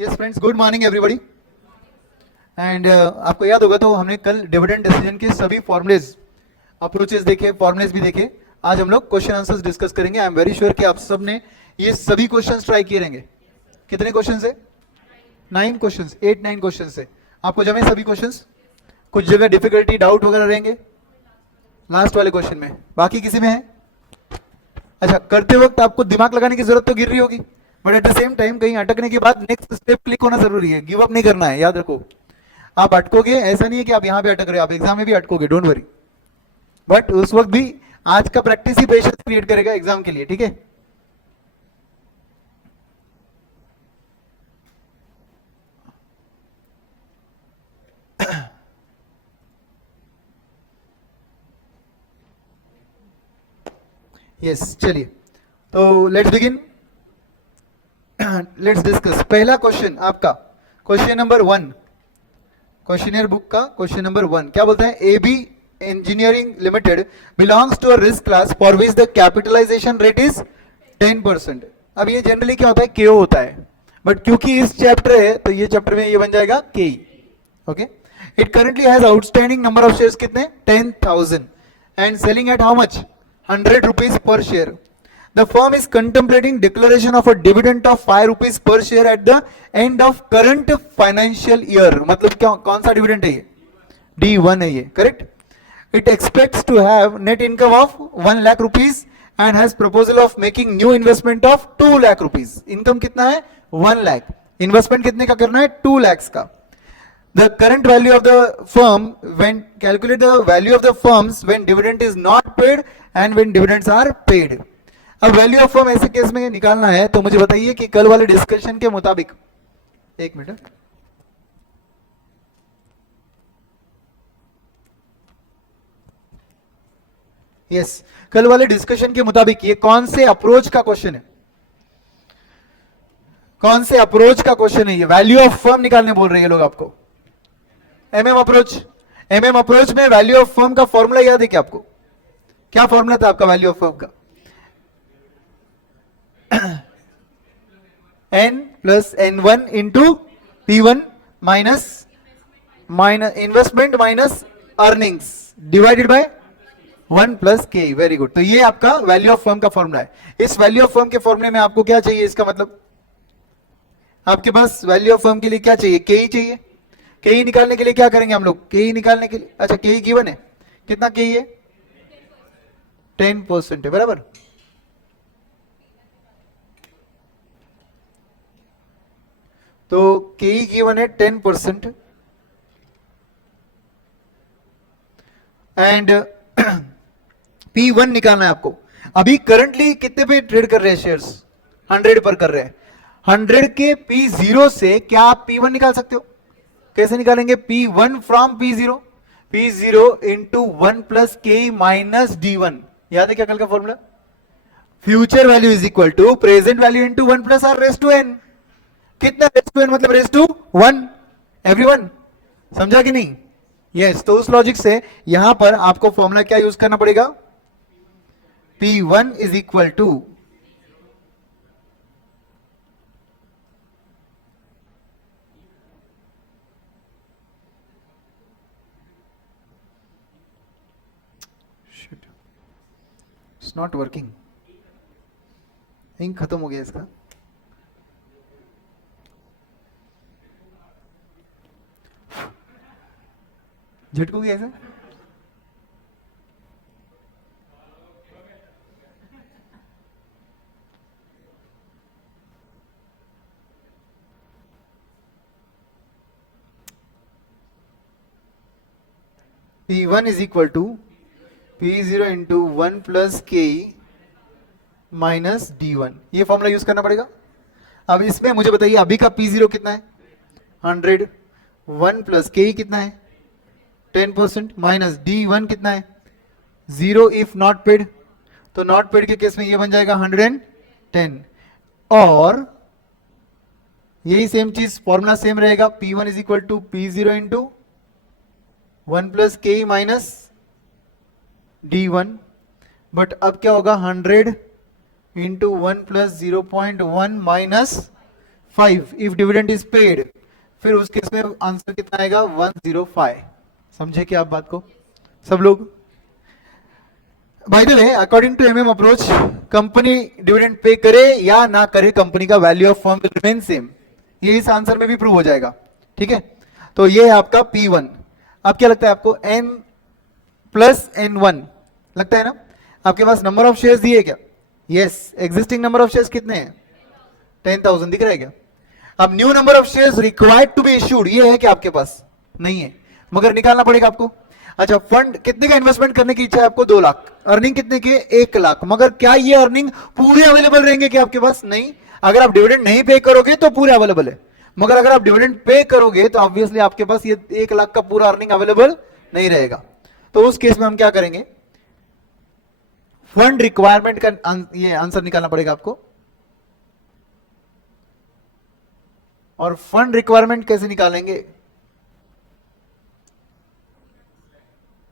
Yes friends, good morning everybody. And आपको याद होगा तो हमने कल डिविडेंड डिसीजन के सभी फॉर्मुलेज, अप्रोचेस देखे, फॉर्मुलेज भी देखे। आज हम लोग क्वेश्चन आंसर्स डिस्कस करेंगे। आई एम वेरी श्योर कि आप सब ने ये सभी क्वेश्चंस ट्राई किए रहेंगे। कितने क्वेश्चन है? 9 क्वेश्चन, 8-9 क्वेश्चन है। आपको जमे सभी क्वेश्चंस? कुछ जगह डिफिकल्टी, डाउट वगैरह रहेंगे लास्ट वाले क्वेश्चन में, बाकी किसी में है? अच्छा, करते वक्त आपको दिमाग लगाने की जरूरत तो गिर रही होगी, but at the same time कहीं अटकने के बाद नेक्स्ट स्टेप क्लिक होना जरूरी है। गिव अप नहीं करना है, याद रखो। आप अटकोगे, ऐसा नहीं है कि आप यहां पे अटक रहे हो, आप एग्जाम में भी अटकोगे, डोंट वरी। बट उस वक्त भी आज का प्रैक्टिस ही पेशेंस क्रिएट करेगा एग्जाम के लिए, ठीक है? यस, चलिए तो लेट्स बिगिन, लेट्स डिस्कस। पहला क्वेश्चन आपका, क्वेश्चन नंबर 1, क्वेश्चनियर बुक का क्वेश्चन नंबर 1 क्या बोलता है? A B engineering limited belongs to a risk class for which the capitalisation rate is 10%। अब ये जनरली क्या होता है? केओ होता है, बट क्योंकि इस चैप्टर है तो ये चैप्टर में ये बन जाएगा केई। Okay, it currently has outstanding number of shares कितने? 10,000 and selling at how much? 100 rupees per share. The firm is contemplating declaration of a dividend of 5 rupees per share at the end of current financial year। मतलब क्या, कौन सा dividend है ये? D1 है ये, correct? It expects to have net income of 1 lakh rupees and has proposal of making new investment of 2 lakh rupees। Income कितना है? 1 lakh। इन्वेस्टमेंट कितने का करना है? 2 lakhs का। The current value of the firm, when calculate the value of the firms when dividend is not paid and when dividends are paid। अब value of firm ऐसे case में निकालना है तो मुझे बताइए कि कल वाले डिस्कशन के मुताबिक, एक मिनट, यस, कल वाले डिस्कशन के मुताबिक ये कौन से अप्रोच का क्वेश्चन है? कौन से अप्रोच का क्वेश्चन है ये? वैल्यू ऑफ फर्म निकालने बोल रहे हैं लोग आपको। MM approach. एमएम अप्रोच में वैल्यू ऑफ फर्म का फॉर्मूला याद है क्या आपको? क्या फॉर्मूला था आपका वैल्यू ऑफ फर्म का? n plus n1 into p1 minus investment minus earnings divided by 1 plus K. Very good. तो ये आपका वैल्यू ऑफ फर्म का फॉर्मूला है। इस वैल्यू ऑफ फर्म के फॉर्मूले में आपको क्या चाहिए? इसका मतलब आपके पास वैल्यू ऑफ फर्म के लिए क्या चाहिए? के ही चाहिए। के ही निकालने के लिए क्या करेंगे हम लोग? के ही निकालने के लिए, अच्छा, के ही गिवन है, कितना के ही है? 10% है, बराबर। तो के ई गिवन है 10% एंड P1 निकालना है आपको। अभी करंटली कितने पे ट्रेड कर रहे हैं शेयर्स? 100 पर कर रहे हैं। 100 के P0 से क्या आप P1 निकाल सकते हो? कैसे निकालेंगे? P1 from P0, P0 into 1 plus K minus D1। याद है क्या कल का formula? Future value is equal to present value into 1 plus R raise to n। कितना रेस टू n मतलब रेस टू 1। एवरीवन समझा कि नहीं? यस। तो उस लॉजिक से यहां पर आपको फॉर्मूला क्या यूज करना पड़ेगा? P1 is equal to it's not working, ink खत्म हो गया इसका। झटको गया ऐसा? P1 is equal to P0 into 1 plus K minus D1। ये फॉर्मूला यूज करना पड़ेगा। अब इसमें मुझे बताइए अभी का P0 कितना है? 100। 1 प्लस के कितना है? 10% माइनस D1 कितना है? 0 इफ नॉट पेड। तो नॉट पेड के केस में ये बन जाएगा 110। और यही सेम चीज फॉर्मूला सेम रहेगा। P1 is equal to P0 into 1 plus K minus D1। But अब क्या होगा? 100 into 1 plus 0.1 minus 5 if dividend is paid, फिर उस केस में आंसर कितना आएगा 105। समझे क्या आप बात को सब लोग? By the way according to MM approach company dividend pay करे या ना करे, कंपनी का value of firm will remain same. ये इस आंसर में भी प्रूव हो जाएगा। ठीक है, तो ये है आपका P1। अब क्या लगता है आपको n प्लस N1 लगता है ना? आपके पास नंबर ऑफ शेयर्स दिए क्या? Yes, existing number of shares कितने हैं? 10,000 दिख रहा है क्या? अब new number of shares required to be issued ये है कि आपके पास नहीं है, मगर निकालना पड़ेगा आपको। अच्छा, फंड कितने का इन्वेस्टमेंट करने की इच्छा है आपको? 2 लाख। अर्निंग कितने के? 1 लाख। मगर क्या ये अर्निंग पूरे अवेलेबल रहेंगे क्या आपके पास? नहीं। अगर आप डिविडेंड नहीं पे करोगे तो पूरे अवेलेबल है, मगर अगर आप डिविडेंड पे करोगे तो ऑब्वियसली आपके पास ये 1 लाख का पूरा अर्निंग अवेलेबल नहीं रहेगा। तो उस केस में हम क्या करेंगे? फंड रिक्वायरमेंट का ये आंसर निकालना पड़ेगा आपको। और फंड रिक्वायरमेंट कैसे निकालेंगे?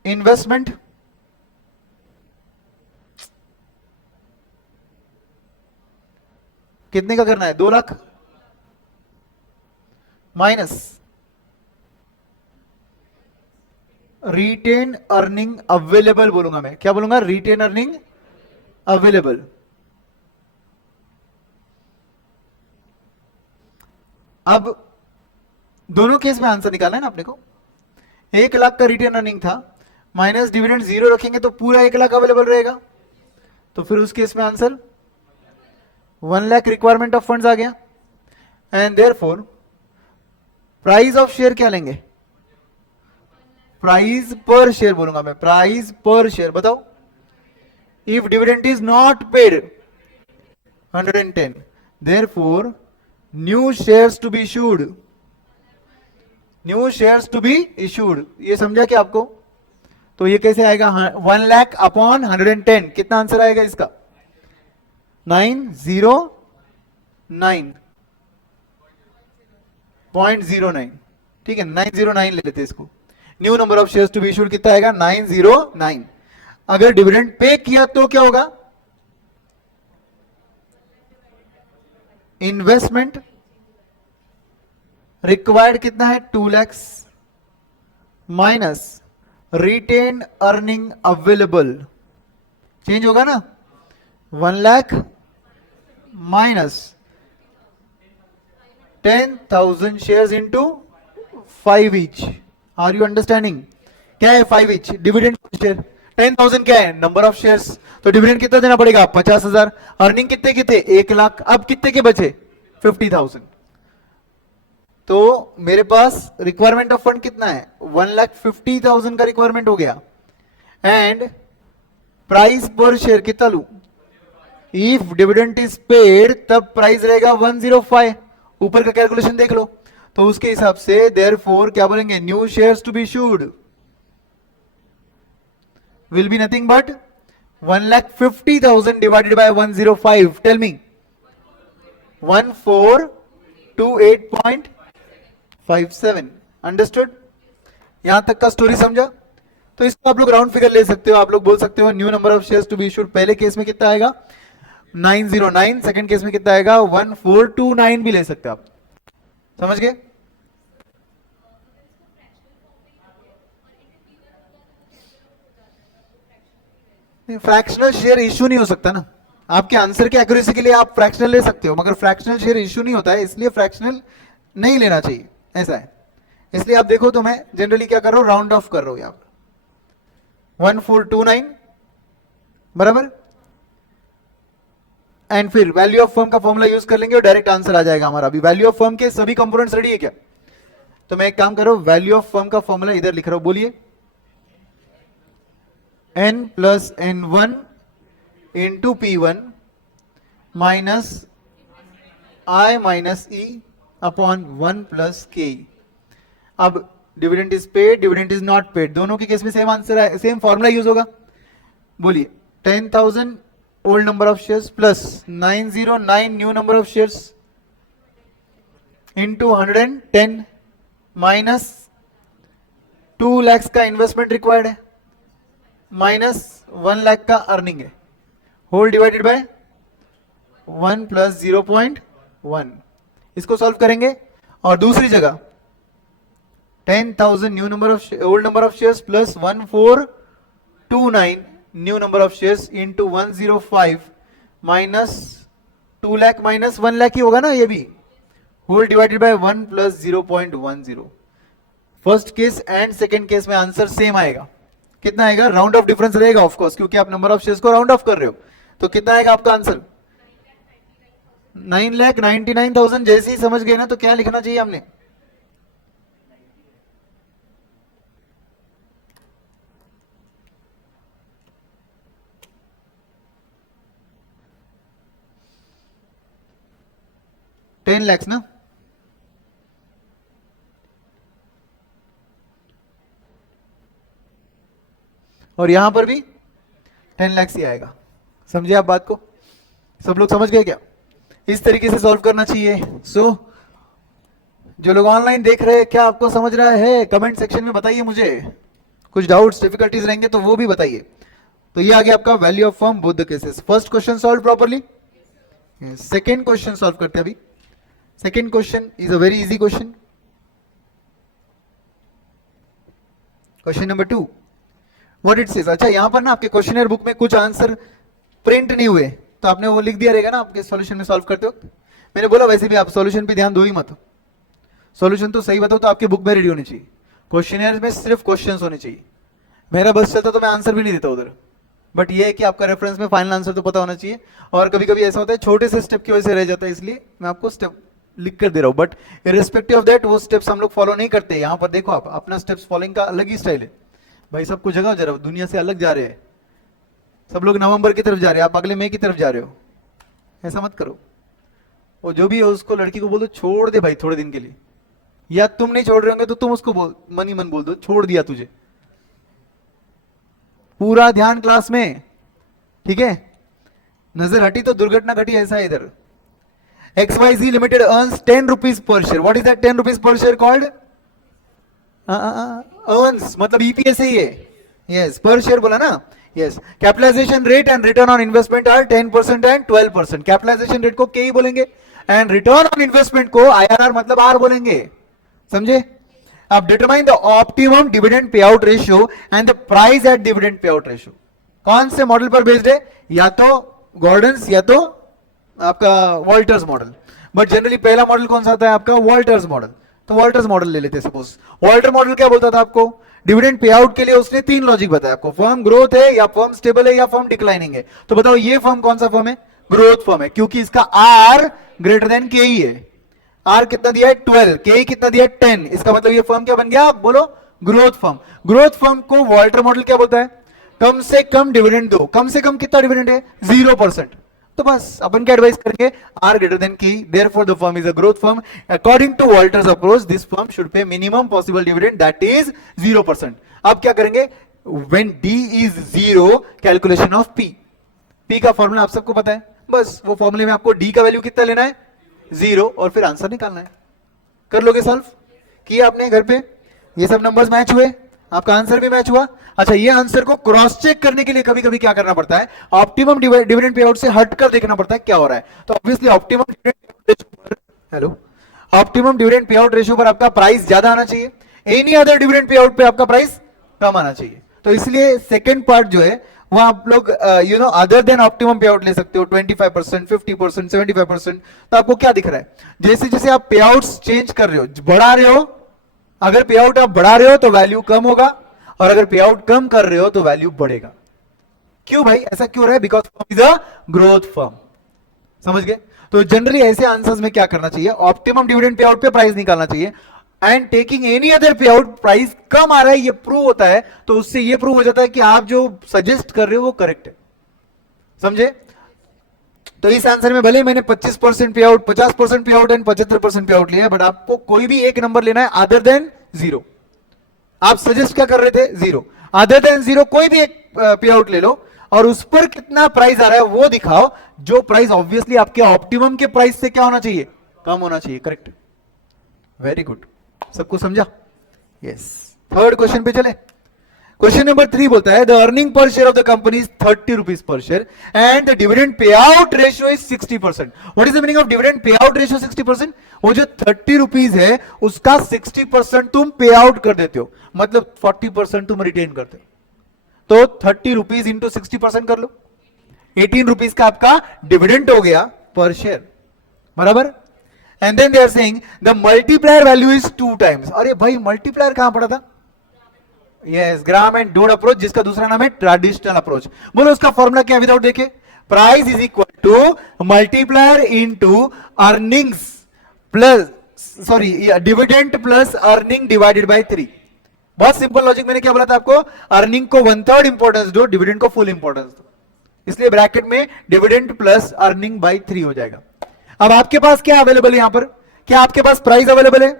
इन्वेस्टमेंट कितने का करना है? 2 lakh minus retain earning available बोलूंगा मैं। क्या बोलूंगा? Retain earning available. अब दोनों केस में आंसर निकालना है ना अपने को। 1 लाख का रिटेन अर्निंग था, माइनस डिविडेंड 0 रखेंगे तो पूरा 1 लाख अवेलेबल रहेगा। तो फिर उस केस में answer 1 lakh requirement of funds आ गया। And therefore price of share क्या लेंगे? प्राइस पर शेयर बोलूंगा मैं, प्राइस पर शेयर। बताओ, if dividend is not paid 110, therefore new shares to be issued, new shares to be issued. ये समझा क्या आपको? तो ये कैसे आएगा? 1 लाख अपॉन 110, कितना आंसर आएगा इसका? 909.09। ठीक है, 909 ले लेते इसको। New number of shares to be issued कितना आएगा? 909। अगर डिविडेंड पे किया तो क्या होगा? इन्वेस्टमेंट रिक्वायर्ड कितना है? 2 lakh minus retain earning available, change होगा ना? 1 lakh minus 10,000 shares into 5 each. Are you understanding? क्या है 5 ईच? Dividend share. 10,000 क्या है? Number of shares. तो डिविडेंड कितना देना पड़ेगा? 50,000। अर्निंग कितने की थे? 1 लाख। अब कितने के बचे? 50,000। तो मेरे पास रिक्वायरमेंट ऑफ फंड कितना है? 1,50,000 का रिक्वायरमेंट हो गया। एंड प्राइस पर शेयर कितना लू? इफ डिविडेंड इज पेड तब प्राइस रहेगा 105। ऊपर का कैलकुलेशन देख लो। तो उसके हिसाब से देयरफॉर क्या बोलेंगे? New shares to be issued will be nothing but 1,50,000 divided by 105. Tell me. 1428.57. Understood? यहां तक का स्टोरी समझा? तो इसको आप लोग राउंड फिगर ले सकते हो। आप लोग बोल सकते हो new number of shares to be issued पहले केस में कितना आएगा? 909। सेकंड केस में कितना आएगा? 1429 भी ले सकते हो आप। समझ गए? फ्रैक्शनल शेयर इशू नहीं हो सकता ना। आपके आंसर की एक्यूरेसी के लिए आप फ्रैक्शनल ले सकते हो, मगर फ्रैक्शनल शेयर इशू नहीं होता है, इसलिए फ्रैक्शनल नहीं लेना चाहिए, ऐसा है। इसलिए आप देखो तो मैं जनरली क्या कर रहा हूं? राउंड ऑफ कर रहा हूं यहां पर 1429 बराबर। एंड फिर वैल्यू ऑफ फर्म का फॉर्मूला यूज कर लेंगे और डायरेक्ट आंसर आ जाएगा हमारा। अभी वैल्यू ऑफ फर्म के सभी कंपोनेंट्स रेडी है क्या? तो मैं एक काम कर रहा हूं, वैल्यू ऑफ फर्म का फॉर्मूला इधर लिख रहा हूं। बोलिए, n plus n1 into P1 minus I minus E upon 1 plus के। अब dividend is paid, dividend is not paid, दोनों के केस में सेम आंसर है, सेम फॉर्मूला यूज होगा। बोलिए, 10,000 old number of shares plus 909 new number of shares into 110 minus 2 lakh का investment required है माइनस 1 लाख का अर्निंग है, होल डिवाइडेड बाय 1 प्लस 0.1। इसको सॉल्व करेंगे और दूसरी जगह 10,000 new number of old number of shares plus 1429 new number of shares into 105 minus 2 lakh minus 1 lakh ही होगा ना, ये भी whole divided by 1 plus 0.10। First case and second case में आंसर सेम आएगा। कितना आएगा? राउंड ऑफ डिफरेंस रहेगा ऑफ कोर्स, क्योंकि आप नंबर ऑफ शेयर्स को राउंड ऑफ कर रहे हो। तो कितना आएगा आपका आंसर? 9,99,000। जैसे ही समझ गए ना तो क्या लिखना चाहिए हमने? $10 lakhs ना? और यहां पर भी 10 lakhs ही आएगा। समझे आप बात को? सब लोग समझ गए क्या? इस तरीके से सॉल्व करना चाहिए। जो लोग ऑनलाइन देख रहे हैं, क्या आपको समझ रहा है? कमेंट सेक्शन में बताइए मुझे। कुछ डाउट्स डिफिकल्टीज रहेंगे तो वो भी बताइए। तो ये आ गया आपका value of firm both the cases. First question solve properly. Second question solve करते हैं अभी। Second question is a very easy question. Question number 2 what it says. अच्छा, यहां पर ना आपके क्वेश्चनर बुक में कुछ आंसर प्रिंट नहीं हुए, तो आपने वो लिख दिया रहेगा ना आपके सॉल्यूशन में सॉल्व करते वक्त। मैंने बोला वैसे भी आप सॉल्यूशन पे ध्यान दो ही मत। सॉल्यूशन तो सही बताओ तो आपके बुक में रेडी होनी चाहिए। क्वेश्चनर में सिर्फ क्वेश्चंस होने चाहिए। मेरा बस चलता तो मैं आंसर भी नहीं देता उधर, बट ये है कि आपका रेफरेंस में फाइनल आंसर तो पता होना चाहिए। और कभी कभी ऐसा होता है छोटे से स्टेप की वजह से रह जाता है, इसलिए मैं आपको स्टेप लिख कर दे रहा हूं। बट इररिस्पेक्टिव ऑफ दैट वो स्टेप्स हम लोग फॉलो नहीं करते। यहां पर देखो, आप अपना स्टेप्स फॉलोइंग का अलग ही स्टाइल है भाई। सबको जगह जरा, दुनिया से अलग जा रहे हैं सब लोग। नवंबर की तरफ जा रहे हैं, आप अगले मई की तरफ जा रहे हो। ऐसा मत करो। वो जो भी है उसको, लड़की को बोल दो छोड़ दे भाई थोड़े दिन के लिए, या तुम नहीं छोड़ रहे होंगे तो तुम उसको बोल, मन ही मन बोल दो छोड़ दिया तुझे। पूरा ध्यान क्लास में, ठीक है? नजर हटी तो दुर्घटना घटी, ऐसा है इधर। XYZ Limited earns 10 rupees per share. What is that 10 rupees per share called? Earns मतलब EPS ही है। Yes, per share बोला ना? Yes. Capitalization rate and return on investment are 10% and 12%. Capitalization rate को K ही बोलेंगे and return on investment को IRR मतलब R बोलेंगे। समझे? अब डिटरमाइन द ऑप्टिमम डिविडेंड पे out ratio and the price at dividend पे आउट रेशियो। कौन से मॉडल पर बेस्ड है? या तो गॉर्डन्स या तो आपका वॉल्टर्स मॉडल। बट जनरली पहला मॉडल कौन सा आता है आपका? Walter's model. तो वॉल्टर्स मॉडल ले लेते हैं सपोज। वॉल्टर मॉडल क्या बोलता था आपको? डिविडेंड पे आउट के लिए उसने 3 लॉजिक बताया आपको। फर्म ग्रोथ है, या फर्म स्टेबल है, या फर्म डिक्लाइनिंग है। तो बताओ ये फर्म कौन सा फर्म है? ग्रोथ फर्म है, क्योंकि इसका आर ग्रेटर देन के ही है। आर कितना दिया है? 12। के कितना दिया है? 10। इसका मतलब ये फर्म क्या बन गया? आप बोलो ग्रोथ फर्म। ग्रोथ फर्म को वॉल्टर मॉडल क्या बोलता है? कम से कम डिविडेंड दो। कम से कम कितना डिविडेंड है? 0%। तो बस अपन क्या एडवाइस करेंगे? R greater than k, therefore the firm is a growth firm. According to Walter's approach this firm should pay minimum possible dividend that is 0%। अब क्या करेंगे? When D is 0 calculation of P. P का formula आप सबको पता है। बस वो फॉर्मूले में आपको डी का वैल्यू कितना लेना है? 0, और फिर आंसर निकालना है। कर लोगे सॉल्व? किया आपने घर पे? ये सब नंबर्स मैच हुए, आपका आंसर भी मैच हुआ। अच्छा, ये आंसर को क्रॉस चेक करने के लिए कभी कभी क्या करना पड़ता है? ऑप्टिमम डिविडेंड पे आउट से हटकर देखना पड़ता है क्या हो रहा है। तो ऑब्वियसली ऑप्टिमम डिविडेंड पे आउट रेशियो पर आपका प्राइस ज्यादा आना चाहिए। Any other dividend pay out पे आपका प्राइस कम आना चाहिए। तो इसलिए सेकेंड पार्ट जो है वो आप लोग other than optimum pay out ले सकते हो। 25%, 50%, 75%। तो आपको क्या दिख रहा है? जैसे जैसे आप पे आउट्स चेंज कर रहे हो, बढ़ा रहे हो, अगर पे आउट आप बढ़ा रहे हो तो वैल्यू कम होगा, और अगर पे आउट कम कर रहे हो तो वैल्यू बढ़ेगा। क्यों भाई? ऐसा क्यों रहा है? Because firm is a growth firm. समझ गए? तो जनरली ऐसे आंसर्स में क्या करना चाहिए? ऑप्टिमम डिविडेंड पे आउट पे प्राइस निकालना चाहिए, एंड टेकिंग एनी अदर पे आउट प्राइस कम आ रहा है ये प्रूव होता है, तो उससे ये प्रूव हो जाता है कि आप जो सजेस्ट कर रहे हो वो करेक्ट है। समझे? तो इस आंसर में भले मैंने 25% पे आउट, 50% पे आउट एंड 75% पे आउट लिया, बट आपको कोई भी एक नंबर लेना है अदर देन 0। आप सजेस्ट क्या कर रहे थे? 0। अदर देन 0 कोई भी एक पे आउट ले लो, और उस पर कितना प्राइस आ रहा है वो दिखाओ। जो प्राइस ऑब्वियसली आपके ऑप्टिमम के प्राइस से क्या होना चाहिए? कम होना चाहिए। Correct, very good. सबको समझा? यस। थर्ड क्वेश्चन पे चले। क्वेश्चन नंबर 3 बोलता है the earning per share of the company is 30 rupees per share and the dividend पे out ratio is 60%. What is the meaning of dividend पे out ratio 60%? वो जो 30 रुपीज है उसका 60% तुम पे आउट कर देते हो, मतलब 40% तुम रिटेन करते हो. तो 30 रुपीज इंटू 60% कर लो, 18 रुपीज का आपका डिविडेंड हो गया पर शेयर, बराबर. And then they are saying the multiplier value is 2 times. अरे भाई मल्टीप्लायर कहां पड़ा था? Yes, Graham and Dodd approach, जिसका दूसरा नाम है ट्रेडिशनल अप्रोच. बोलो उसका फॉर्मूला क्या विदाउट देखे? Price is equal to multiplier into earnings plus sorry dividend plus earning divided by 3. बहुत सिंपल लॉजिक. मैंने क्या बोला था आपको? अर्निंग को 1/3 इंपॉर्टेंस दो, डिविडेंड को फुल इंपॉर्टेंस दो, इसलिए ब्रैकेट में डिविडेंड प्लस अर्निंग बाय 3 हो जाएगा. अब आपके पास क्या अवेलेबल है यहां पर? क्या आपके पास प्राइस अवेलेबल है?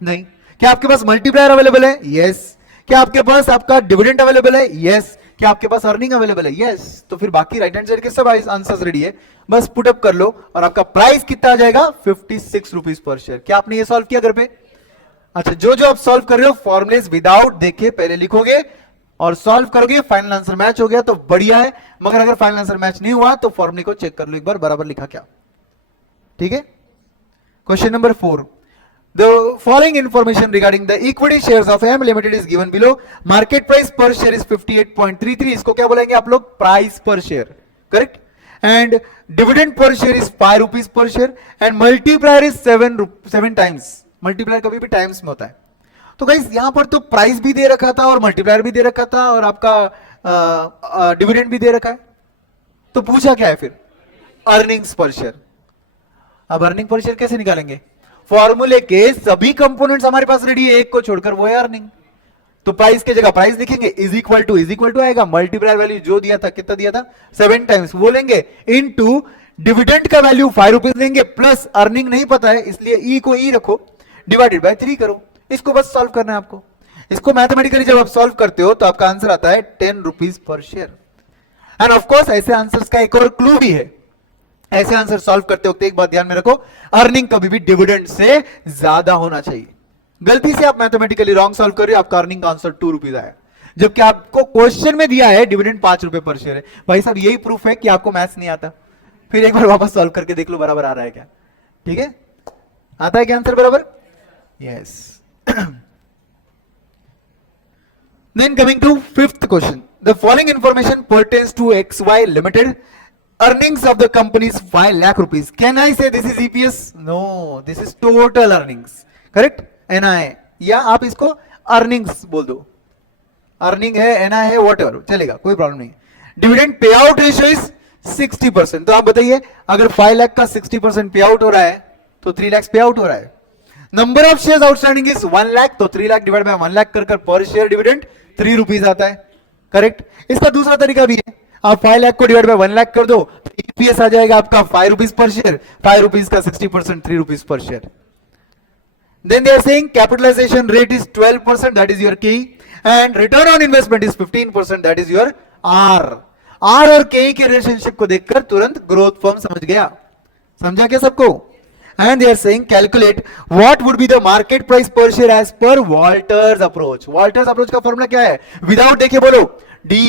नहीं. क्या आपके पास मल्टीप्लायर अवेलेबल है? यस. क्या आपके पास आपका डिविडेंड अवेलेबल है? यस. क्या आपके पास अर्निंग अवेलेबल है? यस. तो फिर बाकी राइट हैंड साइड के सब आंसर्स रेडी है, बस पुट अप कर लो और आपका प्राइस कितना आ जाएगा? 56 रुपीज पर शेयर. क्या आपने ये सॉल्व किया घर पे? अच्छा, जो जो आप सॉल्व कर रहे हो फॉर्मुलेस विदाउट देखे पहले लिखोगे और सॉल्व करोगे, फाइनल आंसर मैच हो गया तो बढ़िया है, मगर अगर फाइनल आंसर मैच नहीं हुआ तो फॉर्मूले को चेक कर लो एक बार बराबर लिखा क्या. ठीक है. Question number 4. The following information regarding the equity shares of AM Limited is given below. Market price per share is 58.33. इसको क्या बोलेंगे आप लोग? Price per share, correct. And dividend per share is 5 rupees per share and multiplier is 7 times. Multiplier कभी भी times में होता है. तो गाइस यहां पर तो प्राइस भी दे रखा था और मल्टीप्लायर भी दे रखा था और आपका डिविडेंड भी दे रखा है. तो पूछा क्या है फिर? अर्निंग्स पर शेयर. अब अर्निंग पर शेयर कैसे निकालेंगे? फॉर्मूले के सभी कंपोनेंट्स हमारे पास रेडी है, एक को छोड़कर वो है अर्निंग. तो प्राइस की जगह प्राइस लिखेंगे, इज इक्वल टू आएगा मल्टीप्लायर वैल्यू जो दिया था, कितना दिया था? 7 टाइम्स, वो लेंगे इनटू डिविडेंड का वैल्यू 5 रुपीज लेंगे प्लस अर्निंग नहीं पता है इसलिए ई को ई रखो, डिवाइडेड बाय 3 करो. इसको बस सॉल्व करना है आपको. इसको मैथमेटिकली जब आप सॉल्व करते हो तो आपका आंसर आता है 10 rupees per share. And of course ऐसे आंसर्स का एक और क्लू भी है. ऐसे आंसर सॉल्व करते वक्त एक बात ध्यान में रखो, अर्निंग कभी भी डिविडेंड से ज्यादा होना चाहिए. गलती से आप मैथमेटिकली रॉन्ग सॉल्व कर रहे हो, आपका अर्निंग का आंसर 2 रुपीज आया, जबकि आपको क्वेश्चन में दिया है डिविडेंड 5 रुपए पर शेयर है. भाई साहब यही प्रूफ है कि आपको मैथ्स नहीं आता. फिर एक बार वापस सॉल्व करके देख लो बराबर आ रहा है क्या. ठीक है, आता है क्या आंसर बराबर? Yes. Then coming to 5th question. The following information pertains to XY Limited. Earnings of the company is 5 lakh rupees. Can I say this is EPS? No, this is total earnings. Correct? NI. या आप इसको earnings बोल दो. Earning है, NI है, whatever चलेगा, कोई problem नहीं. Dividend payout ratio is 60%. तो आप बताइए अगर 5 लाख का 60% पे आउट हो रहा है तो 3 लाख पे आउट हो रहा है. Number of shares outstanding is 1 lakh, तो 3 लाख डिवाइड बाय 1 लाख कर पर शेयर डिविडेंड 3 रुपीज आता है. करेक्ट. इसका दूसरा तरीका भी है, आप 5 लाख को डिवाइड बाय 1 लाख कर दो तो ईपीएस आ जाएगा आपका 5 रुपीज पर शेयर. 5 रुपीज का 60% 3 rupees per share. Then they are saying capitalization rate is 12%, that is your K, and return on investment is 15%, that is your R. R और K के relationship को देखकर तुरंत growth firm समझ गया. समझा क्या सबको? And they are saying calculate what would be the market price per share as per Walters approach. Walters approach का फॉर्मूला क्या है? विदाउट देखे बोलो, D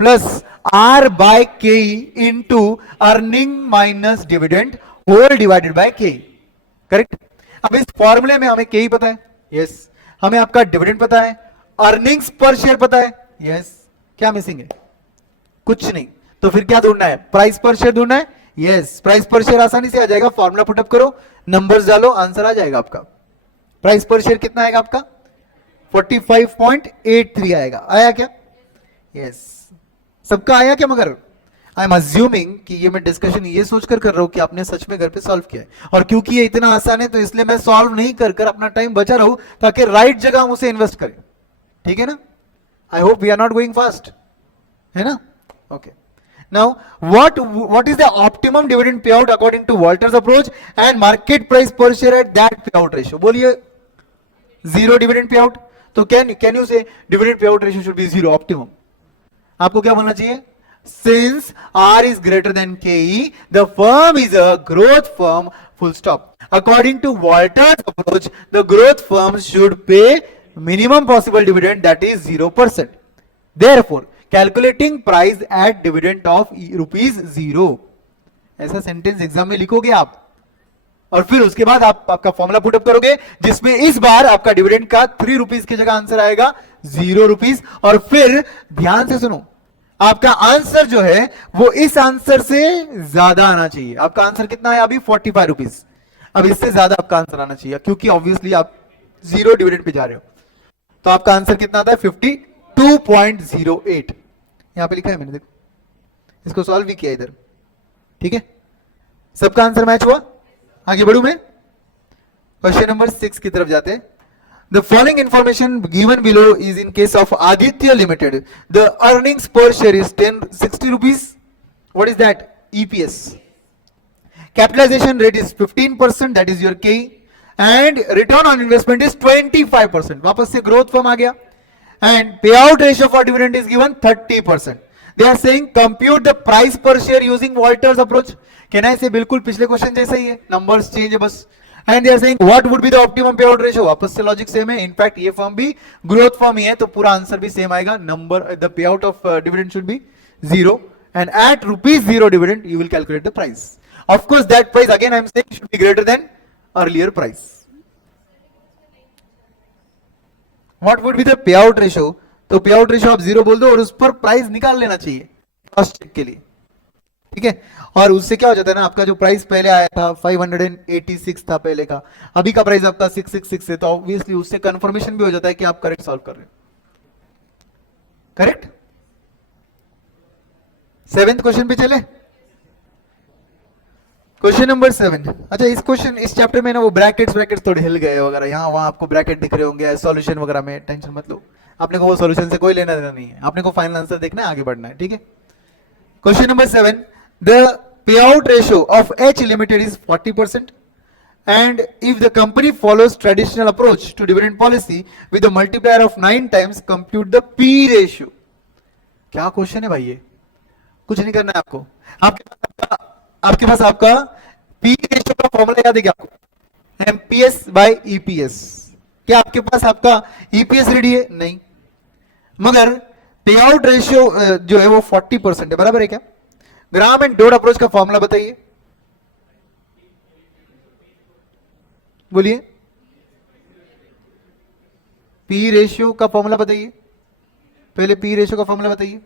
plus R by K into earning minus dividend whole divided by K. Correct. अब इस फॉर्मूले में हमें K ही पता है. यस. हमें आपका डिविडेंड पता है, अर्निंग्स पर शेयर पता है. यस. क्या मिसिंग है? कुछ नहीं. तो फिर क्या ढूंढना है? प्राइस पर शेयर ढूंढना है. यस. प्राइस पर शेयर आसानी से आ जाएगा, फॉर्मूला पुटअप करो, नंबर्स डालो, आंसर आ जाएगा आपका. प्राइस पर शेयर कितना आएगा आपका? 45.83 आएगा. आया क्या? यस. सबका आया क्या? मगर आई एम अज्यूमिंग कि ये मैं डिस्कशन ये सोचकर कर रहा हूं कि आपने सच में घर पे सॉल्व किया है, और क्योंकि ये इतना आसान है तो इसलिए मैं सॉल्व नहीं कर अपना टाइम बचा रहूं ताकि राइट जगह हम उसे इन्वेस्ट करें. ठीक है ना? I hope we are not going fast, है ना? Okay. Now, what is the optimum dividend payout according to Walters approach and market price per share at that payout ratio? बोलिए, zero dividend payout. तो can you say dividend payout ratio should be zero, optimum? आपको क्या बोलना चाहिए? Since R is greater than KE, the firm is a growth firm. Full stop. According to Walters approach, the growth firm should pay minimum possible dividend, that is 0%. Therefore calculating price at dividend of ₹0। ऐसा sentence exam में लिखोगे आप, और फिर उसके बाद आप आपका फॉर्मूला पुटअप करोगे, जिसमें इस बार आपका डिविडेंड का ₹3 की जगह आंसर आएगा ₹0। और फिर ध्यान से सुनो, आपका आंसर जो है वो इस आंसर से ज्यादा आना चाहिए। आपका आंसर कितना है अभी? ₹45। अब इससे ज्यादा आपका आंसर आना चाहिए, क्योंकि ऑब्वियसली आप 0 डिविडेंड पे जा रहे हो। तो आपका आंसर कितना आता है? 52.08। यहां पे लिखा है मैंने, देखो, इसको सॉल्व भी किया इधर। ठीक है, सबका आंसर मैच हुआ। आगे बढ़ू मैं, क्वेश्चन नंबर 6 की तरफ जाते हैं। The following information given below is in case of Aditya Limited. The earnings per share is 60 rupees. What is that? EPS. Capitalization rate is 15%, that is your K. And return on investment is 25%. वापस से growth firm आ गया. And payout ratio for dividend is given 30%. They are saying compute the price per share using Walters approach. कहना है बिल्कुल पिछले question जैसा ही है, numbers change है बस। And they are saying what would be the optimum pay out ratio. वापस से लॉजिक सेम है, इनफैक्ट ये फॉर्म भी ग्रोथ फॉर्म ही है, तो पूरा आंसर भी सेम आएगा। Number the pay out of dividend should be 0 and at ₹0 dividend you will calculate the price. Of course that price again I am saying should be greater than earlier price. What would be the pay out ratio, तो पे out ratio आप 0 बोल दो और उस पर price निकाल लेना चाहिए क्रॉस चेक के लिए। ठीक है, और उससे क्या हो जाता है ना, आपका जो प्राइस पहले आया था 586 था पहले का, अभी का प्राइस आपका 666 है, तो ऑब्वियसली उससे कंफर्मेशन भी हो जाता है कि आप करेक्ट सॉल्व कर रहे हैं। करेक्ट। 7th क्वेश्चन पे चले, क्वेश्चन नंबर 7। अच्छा, इस क्वेश्चन इस चैप्टर में ना वो ब्रैकेट्स थोड़े हिल गए वगैरह, यहाँ वहां आपको ब्रैकेट दिख रहे होंगे सॉल्यूशन वगैरह में, टेंशन मत लो, आपने को वो सॉल्यूशन से कोई लेना देना नहीं है, आपने को फाइनल आंसर देखना है, आगे बढ़ना है। ठीक है, question number 7, the payout ratio of H Limited is 40%, and if the company follows traditional approach to dividend policy with a multiplier of 9 times, compute the P ratio। क्या क्वेश्चन है भाई ये? कुछ नहीं करना है आपको, आपके पास आपका P रेशियो का फॉर्मूला याद है क्या आपको? MPS by EPS। क्या आपके पास आपका EPS रेडी है? नहीं, मगर पे आउट रेशियो जो है वो 40% है, बराबर है क्या? ग्राम एंड डोड अप्रोच का फॉर्मूला बताइए, बोलिए। पी रेशियो का फॉर्मूला बताइए, पहले पी रेशियो का फॉर्मूला बताइए।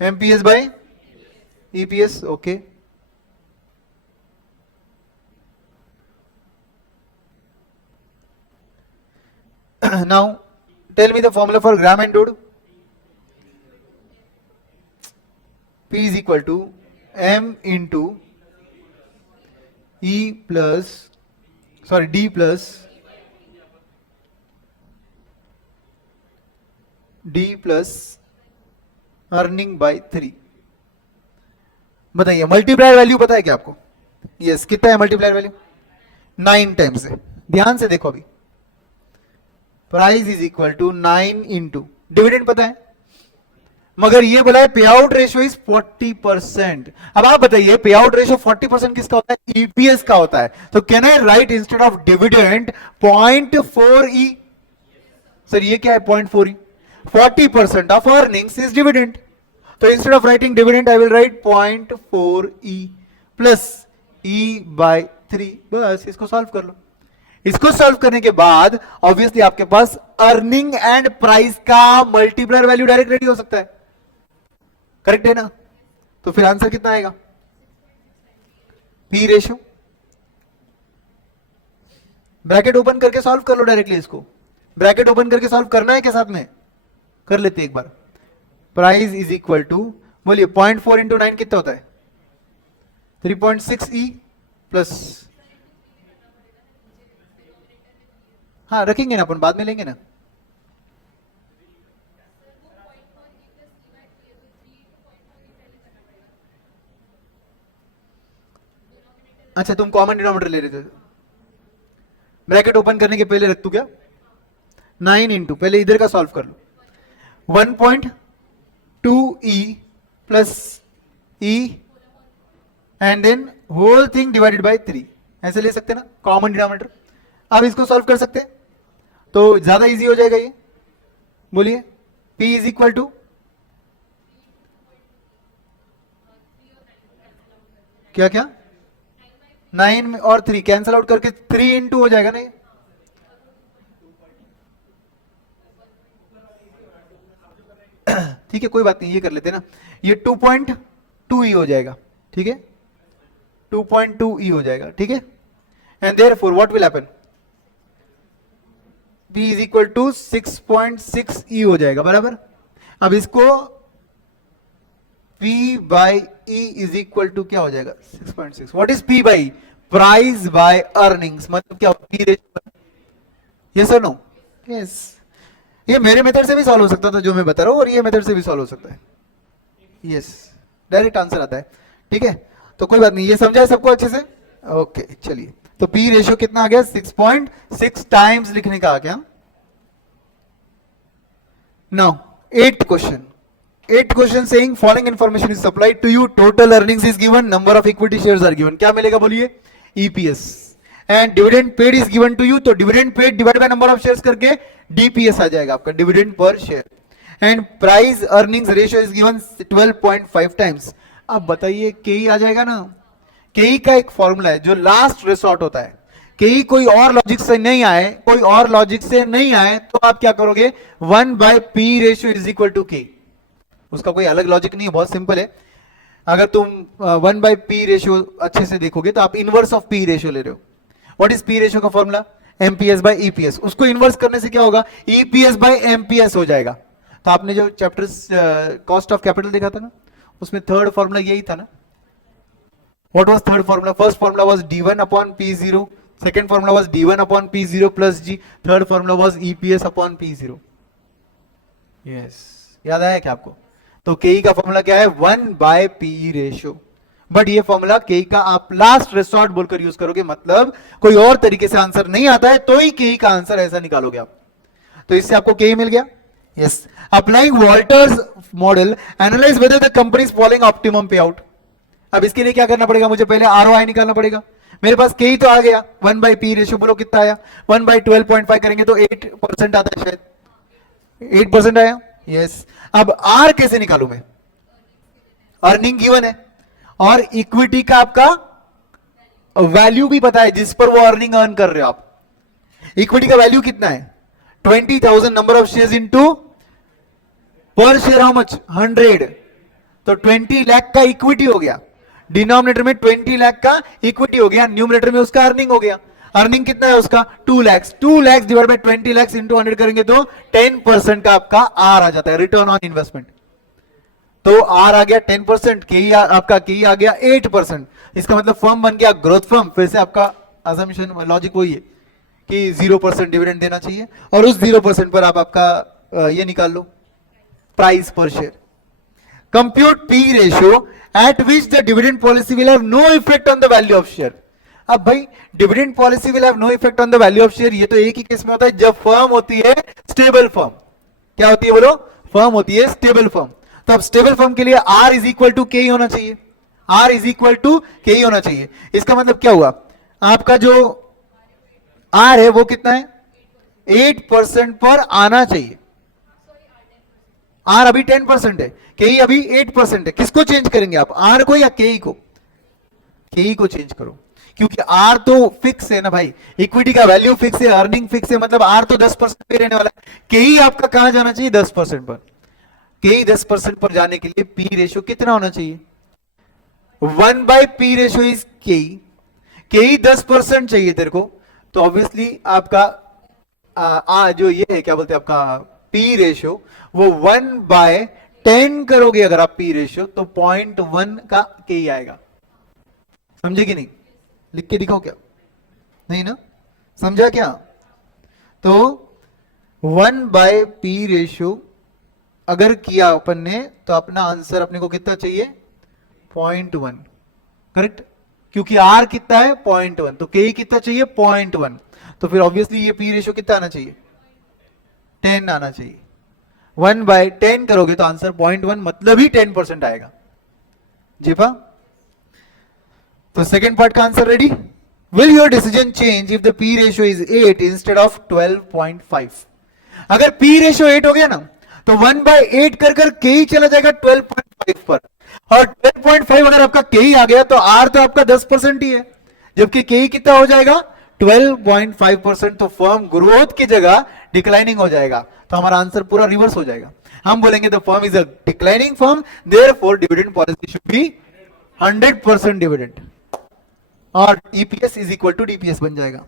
MPS by EPS. Okay, now tell me the formula for Graham and Dodd. P is equal to M into D plus earning by 3। बताइए मल्टीप्लायर वैल्यू पता है क्या आपको? यस, कितना है मल्टीप्लायर वैल्यू? 9 टाइम्स है। ध्यान से देखो, अभी price is equal to 9 into dividend पता है, मगर ये बोला है पे आउट रेशियो इज 40%। अब आप बताइए पे आउट रेशियो 40% किसका होता है? ईपीएस का होता है। तो can I write instead of dividend 0.4e? Sir ये क्या है 0.4e? 40% of earnings is dividend, तो instead of writing dividend I will write 0.4e plus e by 3। बस इसको सॉल्व कर लो। इसको सॉल्व करने के बाद ऑब्वियसली आपके पास अर्निंग एंड प्राइस का मल्टीप्लायर वैल्यू डायरेक्ट रेडी हो सकता है। करेक्ट है ना? तो फिर आंसर कितना आएगा? P ratio. ब्रैकेट ओपन करके सॉल्व कर लो डायरेक्टली। इसको ब्रैकेट ओपन करके सॉल्व करना है क्या? साथ में कर लेते एक बार। प्राइस इज इक्वल टू, बोलिए 0.4 इंटू 9 कितना होता है? 3.6e प्लस, हाँ रखेंगे ना अपन, बाद में लेंगे ना। अच्छा, तुम कॉमन डिनोमिनेटर ले रहे थे। ब्रैकेट ओपन करने के पहले रख तू क्या 9 इंटू, पहले इधर का सॉल्व कर लो, 1.2e plus e and then whole thing divided by 3, ऐसे ले सकते ना कॉमन डिनोमिनेटर। अब इसको सॉल्व कर सकते हैं तो ज्यादा इजी हो जाएगा ये, बोलिए। P इज इक्वल टू क्या क्या 9 और 3 कैंसल आउट करके 3 इंटू हो जाएगा नहीं, ठीक है कोई बात नहीं, ये कर लेते ना, ये 2.2 ई हो जाएगा, ठीक है 2.2 ई हो जाएगा, ठीक है। And therefore what will happen, P is equal to 6.6 E हो जाएगा, बराबर। अब इसको P by E is equal to क्या हो जाएगा 6.6। What is P by price by earnings, मतलब क्या P रेशियो, यस और नो, यस। ये मेरे मेथड से भी सॉल्व हो सकता था जो मैं बता रहा हूं, और ये मेथड से भी सॉल्व हो सकता है, यस डायरेक्ट आंसर आता है, ठीक है। तो कोई बात नहीं, ये समझा है सबको अच्छे से, ओके चलिए। तो P रेशियो कितना आ गया 6.6 टाइम्स लिखने का आ गया। Now 8th question saying following information is supplied to you, total earnings is given, number of equity shares are given, क्या मिलेगा बोलिए EPS, and dividend paid is given to you, तो dividend paid divide by number of shares करके DPS आ जाएगा आपका, dividend per share, and price earnings ratio is given 12.5 times. अब बताइए केई आ जाएगा ना, केई का एक फॉर्मूला है जो लास्ट रिसोर्ट होता है, केई कोई और लॉजिक से नहीं आए, कोई और लॉजिक से नहीं आए तो आप क्या करोगे 1/P ratio is equal to के, उसका कोई अलग लॉजिक नहीं है, बहुत सिंपल है। अगर तुम 1/P रेशियो अच्छे से देखोगे तो आप इनवर्स ऑफ P रेशियो ले रहे हो। व्हाट इज P रेशियो का फॉर्मूला MPS बाय EPS, उसको इनवर्स करने से क्या होगा EPS बाय MPS हो जाएगा। तो आपने जो चैप्टर कॉस्ट ऑफ कैपिटल देखा था ना, उसमें थर्ड फॉर्मूला यही था ना। What was third formula, first formula was D1 upon P0, second formula was D1 upon P0 plus G, third formula was EPS upon P0, yes याद आया क्या आपको। तो के का फॉर्मूला क्या है 1/P रेशियो, बट ये फॉर्मूला के का आप लास्ट रिसोर्ट बोलकर यूज करोगे, मतलब कोई और तरीके से आंसर नहीं आता है तो ही के का आंसर ऐसा निकालोगे आप। तो इससे आपको के मिल गया, yes. Applying Walter's model analyse whether the company is following optimum pay out. अब इसके लिए क्या करना पड़ेगा, मुझे पहले ROI निकालना पड़ेगा। मेरे पास के तो आ गया 1/P रेशियो, बोलो कितना आया 1/12.5 करेंगे तो 8% आता है, शायद 8% आया, यस। अब R कैसे निकालू मैं, अर्निंग गिवन है और इक्विटी का आपका वैल्यू भी पता है जिस पर वो अर्निंग अर्न कर रहे हो आप। इक्विटी का वैल्यू कितना है 20,000 नंबर ऑफ शेयर्स इनटू पर शेयर हाउ मच 100, तो 20 लाख का इक्विटी हो गया, डिनोमिनेटर में 20 लाख का इक्विटी हो गया, न्यूमरेटर में उसका अर्निंग हो गया। अर्निंग कितना है उसका 2 lakh, 2 lakh divide by 20 lakh into 100 करेंगे तो 10% का आपका आर आ जाता है, रिटर्न ऑन इन्वेस्टमेंट। तो आर आ गया 10%, के आपका के आ गया 8%। इसका मतलब फर्म बन गया ग्रोथ फर्म। फिर से आपका असम्पशन लॉजिक वही है कि 0% डिविडेंड देना चाहिए, और उस 0% पर आप आपका ये निकाल लो price per share. Compute P ratio at which the dividend policy will have no effect on the value of share. अब भाई dividend policy will have no effect on the value of share, ये तो एक ही case में होता है जब firm होती है स्टेबल फर्म। क्या होती है बोलो, फर्म होती है स्टेबल फर्म। तो अब स्टेबल फर्म के लिए आर इज इक्वल टू के ही होना चाहिए, आर इज इक्वल टू के ही होना चाहिए। इसका मतलब क्या हुआ, आपका जो आर है वो कितना है 8% पर आना चाहिए। आर अभी 10% है, के ही अभी 8% है। किसको चेंज करेंगे आप, आर को या के ही को? के ही को चेंज करो, क्योंकि आर तो फिक्स है ना भाई, इक्विटी का वैल्यू फिक्स है, अर्निंग फिक्स है, मतलब आर तो 10% पे रहने वाला है। के ही आपका कहां जाना चाहिए 10% पर। के ही 10% पर जाने के लिए पी रेशियो कितना होना चाहिए 1/P रेशियो इज के ही 10% चाहिए तेरे को, तो ऑब्वियसली आपका जो ये है क्या बोलते हैं आपका पी रेशियो वो 1/10 करोगे अगर आप पी रेशियो, तो 0.1 का के ही आएगा। समझे कि नहीं, लिख के दिखाओ क्या, नहीं ना, समझा क्या? तो 1/P रेशियो अगर किया अपन ने तो अपना आंसर अपने को कितना चाहिए 0.1, करेक्ट, क्योंकि R कितना है 0.1, तो K कितना चाहिए 0.1, तो फिर ऑब्वियसली ये P रेशियो कितना आना चाहिए 10 आना चाहिए। 1/10 करोगे तो आंसर 0.1 मतलब ही 10% आएगा। जी पा, तो सेकेंड पार्ट का answer ready. Will your decision change if the P ratio is 8 instead of 12.5? अगर P रेशियो 8 हो गया ना तो 1/8 कर कर के ही चला जाएगा 12.5 पर, और 12.5 अगर आपका के ही आ गया तो आर तो आपका 10% ही है, जबकि के ही कितना हो जाएगा 12.5%। तो फर्म ग्रोथ की जगह डिक्लाइनिंग हो जाएगा, तो हमारा आंसर पूरा रिवर्स हो जाएगा। हम बोलेंगे the firm is a declining firm, therefore dividend policy should be 100% dividend, और EPS is equal to DPS बन जाएगा।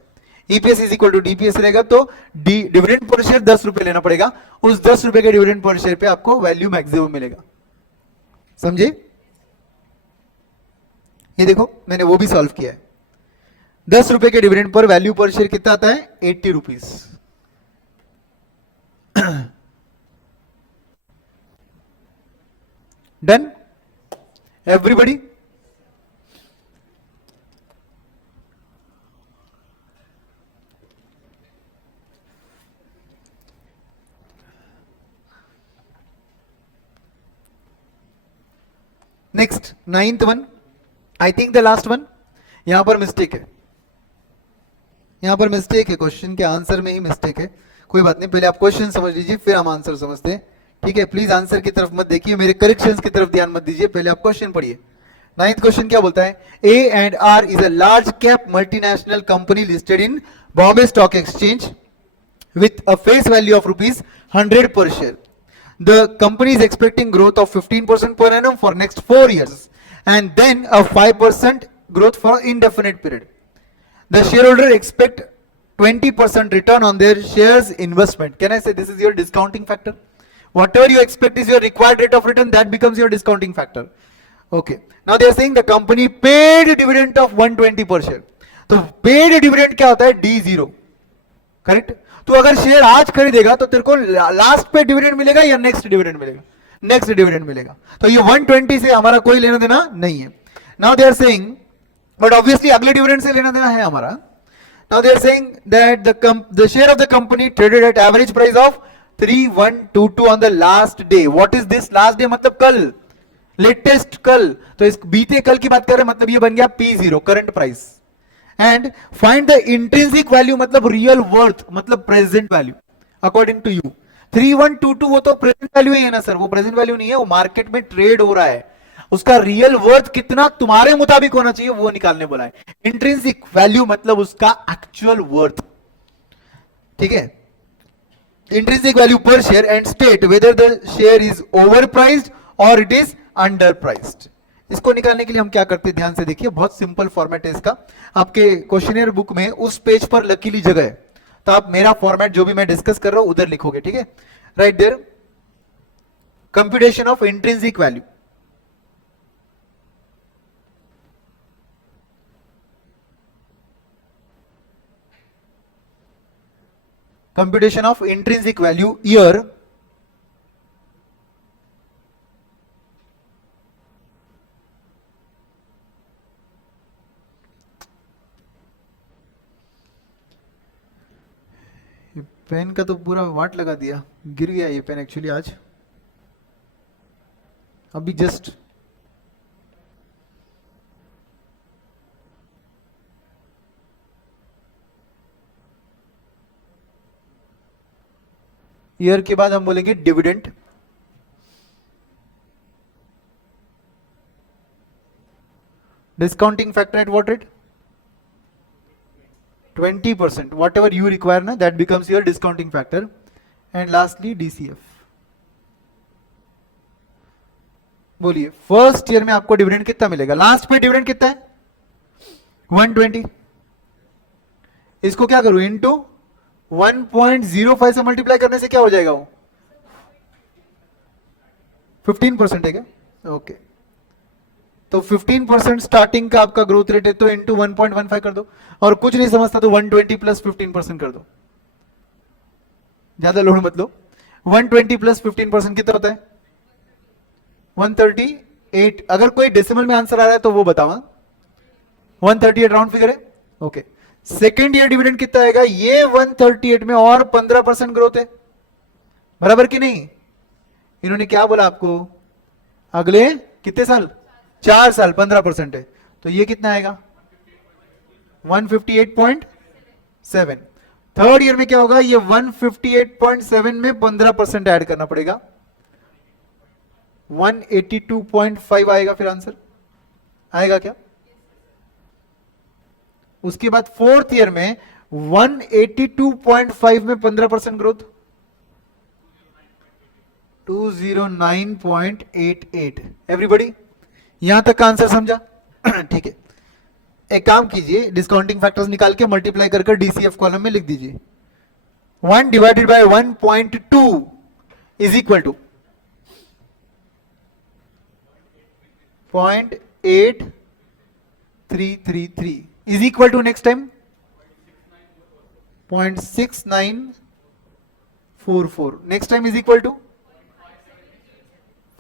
EPS is equal to DPS रहेगा तो डिविडेंड पर शेयर 10 रुपए लेना पड़ेगा, उस 10 रुपए के डिविडेंड पर शेयर पे आपको वैल्यू मैक्सिमम मिलेगा। समझे? ये देखो मैंने वो भी सॉल्व किया है। 10 रुपए के डिविडेंड पर वैल्यू पर शेयर कितना आता है 80 rupees. Done everybody? Next 9th one, I think the last one. यहां पर मिस्टेक है, यहां पर मिस्टेक है, क्वेश्चन के आंसर में ही मिस्टेक है। कोई बात नहीं, पहले आप क्वेश्चन समझ लीजिए फिर हम आंसर समझते हैं, ठीक है? प्लीज आंसर की तरफ मत देखिए, मेरे करेक्शंस की तरफ ध्यान मत दीजिए, पहले आप क्वेश्चन पढ़िए। 9th क्वेश्चन क्या बोलता है? A&R is a large cap multinational company listed in Bombay stock exchange with a face value of rupees 100 per share. The company is expecting growth of 15% per annum for next 4 years and then a 5% growth for indefinite period. The shareholder expect 20% return on their shares investment. Can I say this is your discounting factor? Whatever you expect is your required rate of return, that becomes your discounting factor. Okay. Now they are saying the company paid dividend of 120 per share. तो paid dividend क्या होता है? D0. Correct? तो अगर share आज खरीदेगा तो तेरे को लास्ट पे डिविडेंड मिलेगा या नेक्स्ट डिविडेंड मिलेगा? नेक्स्ट डिविडेंड मिलेगा। तो ये 120 से हमारा कोई लेना देना नहीं है। Now they are saying, but obviously अगले डिविडेंड से लेना देना है हमारा। Now they are saying that the share of the company traded at average price of 3122 on the last day. What is this last day? मतलब कल, latest कल। तो इस बीते कल की बात कर रहे हैं, मतलब ये बन गया P0 current price. And find the intrinsic value, मतलब रियल वर्थ, मतलब present value according to you. 3122 वो तो प्रेजेंट वैल्यू ही है ना सर, वो प्रेजेंट वैल्यू नहीं है, वो मार्केट में ट्रेड हो रहा है। उसका रियल वर्थ कितना तुम्हारे मुताबिक होना चाहिए वो निकालने बोला है। इंट्रिंसिक वैल्यू मतलब उसका एक्चुअल वर्थ, ठीक है? इंट्रिंसिक वैल्यू पर share and state whether the share is over priced और इट इज अंडर प्राइस्ड। इसको निकालने के लिए हम क्या करते हैं, ध्यान से देखिए, बहुत सिंपल फॉर्मेट है इसका। आपके क्वेश्चनियर बुक में उस पेज पर लकीली जगह है, तो आप मेरा फॉर्मेट जो भी मैं डिस्कस कर रहा हूं उधर लिखोगे, ठीक है? Right there, computation of intrinsic value. Computation of intrinsic value year pen का तो पूरा वाट लगा दिया, गिर गया ये पेन एक्चुअली आज अभी जस्ट। ईयर के बाद हम बोलेंगे dividend. Discounting factor at what rate? 20%, whatever you require na, that becomes your discounting factor. And lastly DCF। बोलिए फर्स्ट ईयर में आपको डिविडेंड कितना मिलेगा? लास्ट पे डिविडेंड कितना है? 120। इसको क्या करूं? इनटू 1.05 से मल्टीप्लाई करने से क्या हो जाएगा? वो 15% है क्या? ओके, तो 15% स्टार्टिंग का आपका ग्रोथ रेट है, तो इंटू 1.15 कर दो, और कुछ नहीं समझता तो 120 प्लस 15% कर दो, ज्यादा लोड मत लो। 120 प्लस 15% कितना होता है? 138। अगर कोई डेसिमल में आंसर आ रहा है तो वो बताओ। 138 राउंड फिगर है, ओके। सेकेंड ईयर डिविडेंड कितना आएगा? ये 138 में और 15% ग्रोथ है, बराबर कि नहीं? इन्होंने क्या बोला आपको? अगले कितने साल? 4 साल 15% है, तो ये कितना आएगा? 158.7। थर्ड ईयर में क्या होगा, ये 158.7 में 15% ऐड करना पड़ेगा, 182.5 आएगा फिर आंसर, आएगा क्या? उसके बाद फोर्थ ईयर में 182.5 में 15% ग्रोथ, 209.88। एवरीबॉडी यहां तक का आंसर समझा? ठीक है, एक काम कीजिए, डिस्काउंटिंग फैक्टर्स निकाल के मल्टीप्लाई कर डीसीएफ कॉलम में लिख दीजिए। 1 divided by 1.2 is equal to 0.8333 is equal to next time 0.6944, next time is equal to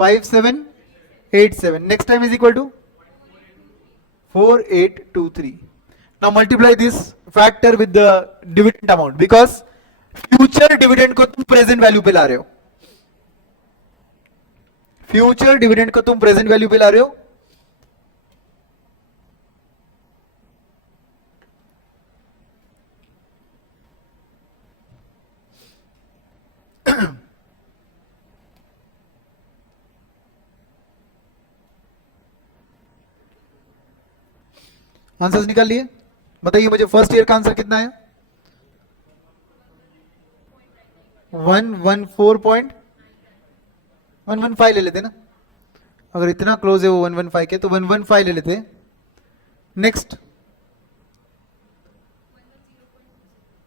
5787, next time is equal to 4823. Now multiply this factor with the dividend amount, because future dividend को तुम present value पे ला रहे हो, future dividend को तुम present value पे ला रहे हो, आंसर्स निकाल लिए, बताइए मुझे फर्स्ट ईयर का आंसर कितना है? 114.115 ले लेते ना, अगर इतना क्लोज है वो 115 के तो 115 ले लेते। नेक्स्ट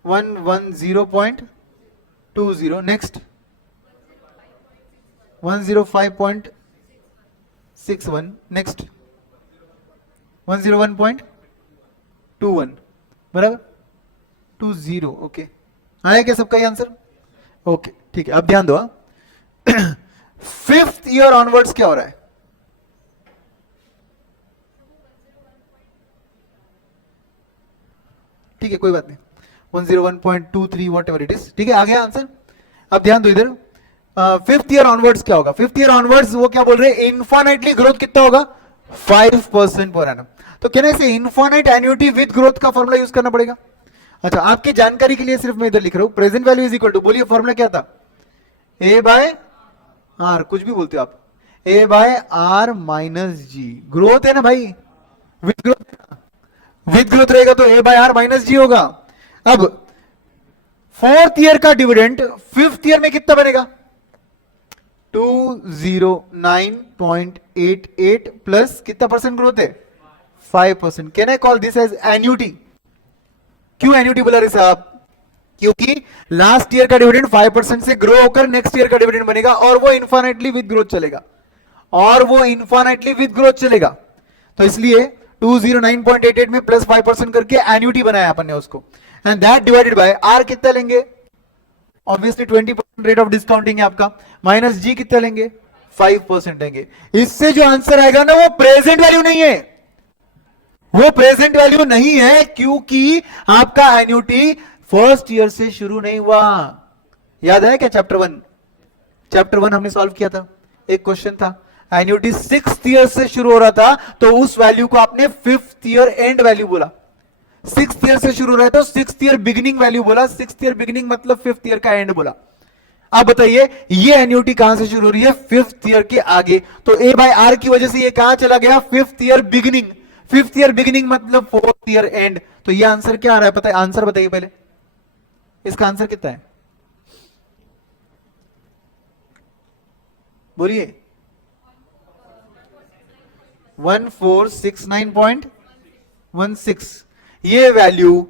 110.20, नेक्स्ट 105.61, नेक्स्ट 101.21, बराबर 20। ओके, आया क्या सबका ये आंसर? ओके ठीक है, अब ध्यान दो, फिफ्थ ईयर ऑनवर्ड्स क्या हो रहा है? ठीक है कोई बात नहीं, 101.23 वॉट एवर इट इज, ठीक है आ गया आंसर। अब ध्यान दो इधर, फिफ्थ ईयर ऑनवर्ड्स क्या होगा? फिफ्थ ईयर ऑनवर्ड्स वो क्या बोल रहे हैं, इनफाइनाइटली ग्रोथ कितना होगा? 5% पर एनम। तो कहने से इनफाइनाइट एन्युटी विद ग्रोथ का फॉर्मूला यूज करना पड़ेगा। अच्छा आपकी जानकारी के लिए सिर्फ मैं इधर लिख रहा हूं, present value is equal to, बोलिए फॉर्मूला क्या था? ए बाय आर, कुछ भी बोलते हो आप, A by R minus G, growth है ना भाई, विद ग्रोथ, विद ग्रोथ रहेगा तो A by R minus G होगा। अब फोर्थ ईयर का डिविडेंड फिफ्थ ईयर में कितना बनेगा? 209.88 प्लस कितना परसेंट ग्रोथ है? 5%। Can I call this as annuity? क्यों एन्युटी बोला रे साहब? क्योंकि लास्ट ईयर का डिविडेंड 5% से ग्रो होकर नेक्स्ट ईयर का डिविडेंड बनेगा, और वो इनफाइनाइटली विद ग्रोथ चलेगा, और वो इनफाइनाइटली विद ग्रोथ चलेगा। तो इसलिए 209.88 में प्लस 5% करके एन्युटी बनाया अपन ने उसको, and that divided by R कितना लेंगे? ऑब्वियसली 20% रेट ऑफ डिस्काउंटिंग है आपका, माइनस जी कितना लेंगे? 5% लेंगे। इससे जो आंसर आएगा ना वो प्रेजेंट वैल्यू नहीं है, वो प्रेजेंट वैल्यू नहीं है, क्योंकि आपका एन्युटी फर्स्ट ईयर से शुरू नहीं हुआ। याद है क्या चैप्टर 1? चैप्टर 1 हमने सॉल्व किया था, एक क्वेश्चन था, एन्युटी सिक्स्थ ईयर से शुरू हो रहा था, तो उस वैल्यू को आपने फिफ्थ ईयर एंड वैल्यू बोला। सिक्स्थ ईयर से शुरू हो रहा है तो सिक्स्थ ईयर बिगिनिंग वैल्यू बोला, सिक्स्थ ईयर बिगिनिंग मतलब फिफ्थ ईयर का एंड बोला। अब बताइए ये एन्युटी कहां से शुरू हो रही है? फिफ्थ ईयर के आगे, तो ए बाय आर की वजह से ये कहां चला गया? Fifth year beginning. Fifth year beginning मतलब फोर्थ ईयर एंड। तो ये आंसर क्या आ रहा है पता है? आंसर बताइए पहले, इसका आंसर कितना है बोलिए? 1469.16। ये वैल्यू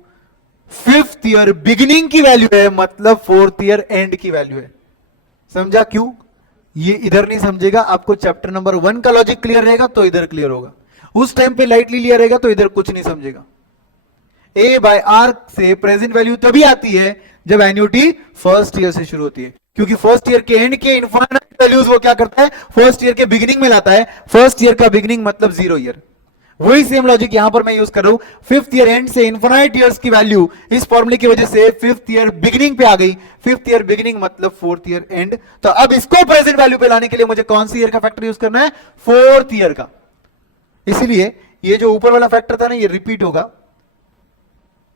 फिफ्थ ईयर बिगिनिंग की वैल्यू है, मतलब फोर्थ ईयर एंड की वैल्यू है। समझा क्यों? ये इधर नहीं समझेगा, आपको चैप्टर नंबर 1 का लॉजिक क्लियर रहेगा तो इधर क्लियर होगा, उस टाइम पे लाइटली लिया रहेगा तो इधर कुछ नहीं समझेगा। ए बाय आर से प्रेजेंट वैल्यू तभी आती है जब एन्युटी फर्स्ट ईयर से शुरू होती है, क्योंकि फर्स्ट ईयर के एंड के इनफाइनाइट वैल्यूज वो क्या करता है? फर्स्ट ईयर के बिगिनिंग में लाता है। फर्स्ट ईयर का बिगिनिंग मतलब 0 ईयर। वही सेम लॉजिक यहां पर मैं यूज कर रहा हूं, फिफ्थ ईयर एंड से इनफाइनाइट ईयर्स की वैल्यू इस फॉर्मूले की वजह से फिफ्थ ईयर बिगिनिंग पे आ गई। फिफ्थ ईयर बिगिनिंग मतलब फोर्थ ईयर एंड। तो अब इसको प्रेजेंट वैल्यू पे लाने के लिए मुझे कौन सी ईयर का फैक्टर यूज करना है? फोर्थ ईयर का। इसीलिए ये जो ऊपर वाला फैक्टर था ना, ये रिपीट होगा,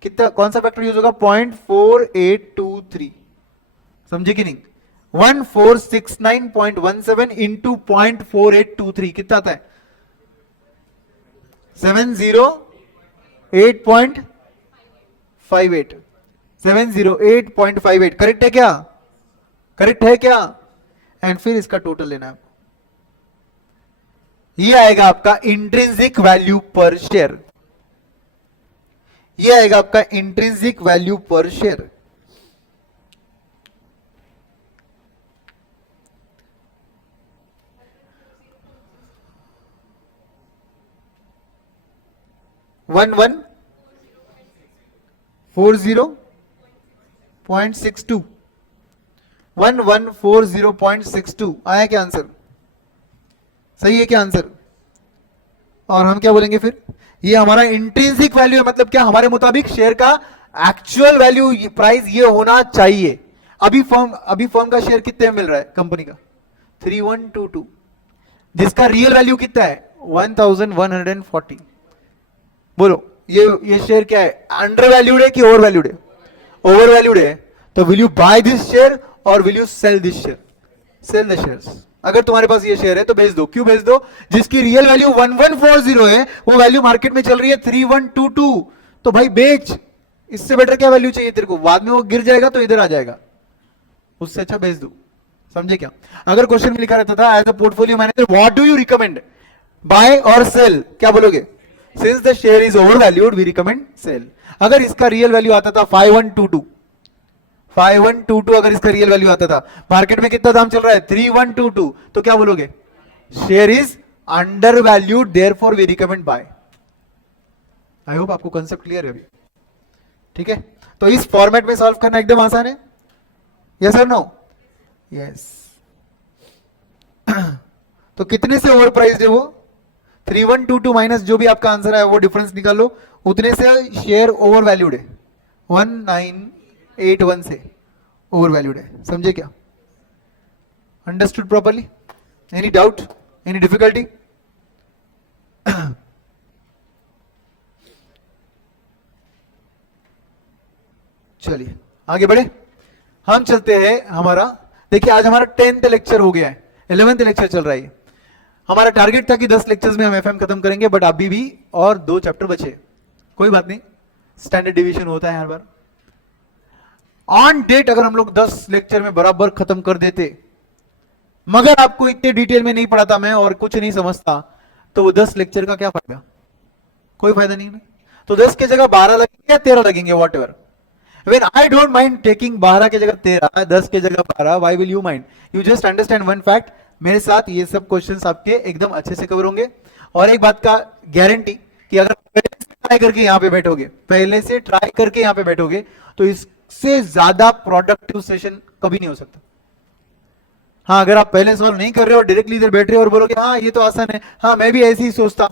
कितना, कौन सा फैक्टर यूज होगा, 0.4823, समझे कि नहीं, 1469.17 इंटू 0.4823 कितना आता है, 708.58, 708.58, करेक्ट है क्या, करेक्ट है क्या, एंड फिर इसका टोटल लेना है आपको, ये आएगा आपका इंट्रिंसिक वैल्यू पर शेयर, ये आएगा आपका इंट्रिंसिक वैल्यू पर शेयर। वन 1140.62, 1140.62 आया क्या आंसर, सही है क्या आंसर। और हम क्या बोलेंगे फिर, ये हमारा इंट्रिंसिक वैल्यू है, मतलब क्या, हमारे मुताबिक शेयर का एक्चुअल वैल्यू प्राइस ये होना चाहिए। अभी फर्म का शेयर कितने में मिल रहा है कंपनी का, 3122, जिसका रियल वैल्यू कितना है 1140। बोलो ये शेयर क्या है, अंडर वैल्यूड है कि ओवर वैल्यूड है, ओवर वैल्यूड है, तो will you buy this share और will you sell this share, sell the shares. अगर तुम्हारे पास ये शेयर है तो बेच दो, क्यों बेच दो, जिसकी रियल वैल्यू 1140 है, वो वैल्यू मार्केट में चल रही है 3122, तो भाई बेच, इससे बेटर क्या वैल्यू चाहिए तेरे को, बाद में वो गिर जाएगा तो इधर आ जाएगा, उससे अच्छा बेच दो, समझे क्या। अगर क्वेश्चन में लिखा रहता था as a portfolio manager what do you recommend, buy और सेल, क्या बोलोगे, since the share is over valued we recommend sell. अगर इसका रियल वैल्यू आता था 5122, अगर इसका रियल वैल्यू आता था, मार्केट में कितना दाम चल रहा है 3122, तो क्या बोलोगे, share is under valued therefore we recommend buy. I hope आपको कंसेप्ट क्लियर है अभी, ठीक है। तो इस फॉर्मेट में सॉल्व करना एकदम आसान है, यस और नो, यस। तो कितने से ओवर प्राइस है वो, 3122 माइनस जो भी आपका आंसर है वो डिफरेंस निकाल लो, उतने से शेयर ओवर वैल्यूड है, 1981 से ओवर वैल्यूड है, समझे क्या, understood properly, any doubt, any difficulty. चलिए आगे बढ़े, हम चलते हैं हमारा, देखिए आज हमारा 10th लेक्चर हो गया है, 11th लेक्चर चल रहा है। हमारा टारगेट था कि 10 लेक्चर्स में हम एफएम खत्म करेंगे, बट अभी भी और 2 चैप्टर बचे, कोई बात नहीं, स्टैंडर्ड डिवीजन होता है हर बार। ऑन डेट अगर हम लोग 10 लेक्चर में बराबर खत्म कर देते, मगर आपको इतने डिटेल में नहीं पढ़ाता मैं और कुछ नहीं समझता, तो वो 10 लेक्चर का क्या फायदा, कोई फायदा नहीं ना। तो 10 की जगह 12 लगेंगे या 13 लगेंगे, what ever, when I don't mind taking 12 की जगह 13, 10 की जगह 12, why will you mind, you just understand one fact, मेरे साथ ये सब क्वेश्चंस आपके एकदम अच्छे से कवर होंगे। और एक बात का गारंटी कि अगर पहले से ट्राई करके यहाँ पे बैठोगे, पहले से ट्राई करके यहाँ पे बैठोगे, तो इससे ज्यादा प्रोडक्टिव सेशन कभी नहीं हो सकता। हाँ, अगर आप पहले सॉल्व नहीं कर रहे हो, डायरेक्टली इधर बैठ रहे हो और बोलोगे हाँ ये तो आसान है, हाँ मैं भी ऐसे ही सोचता,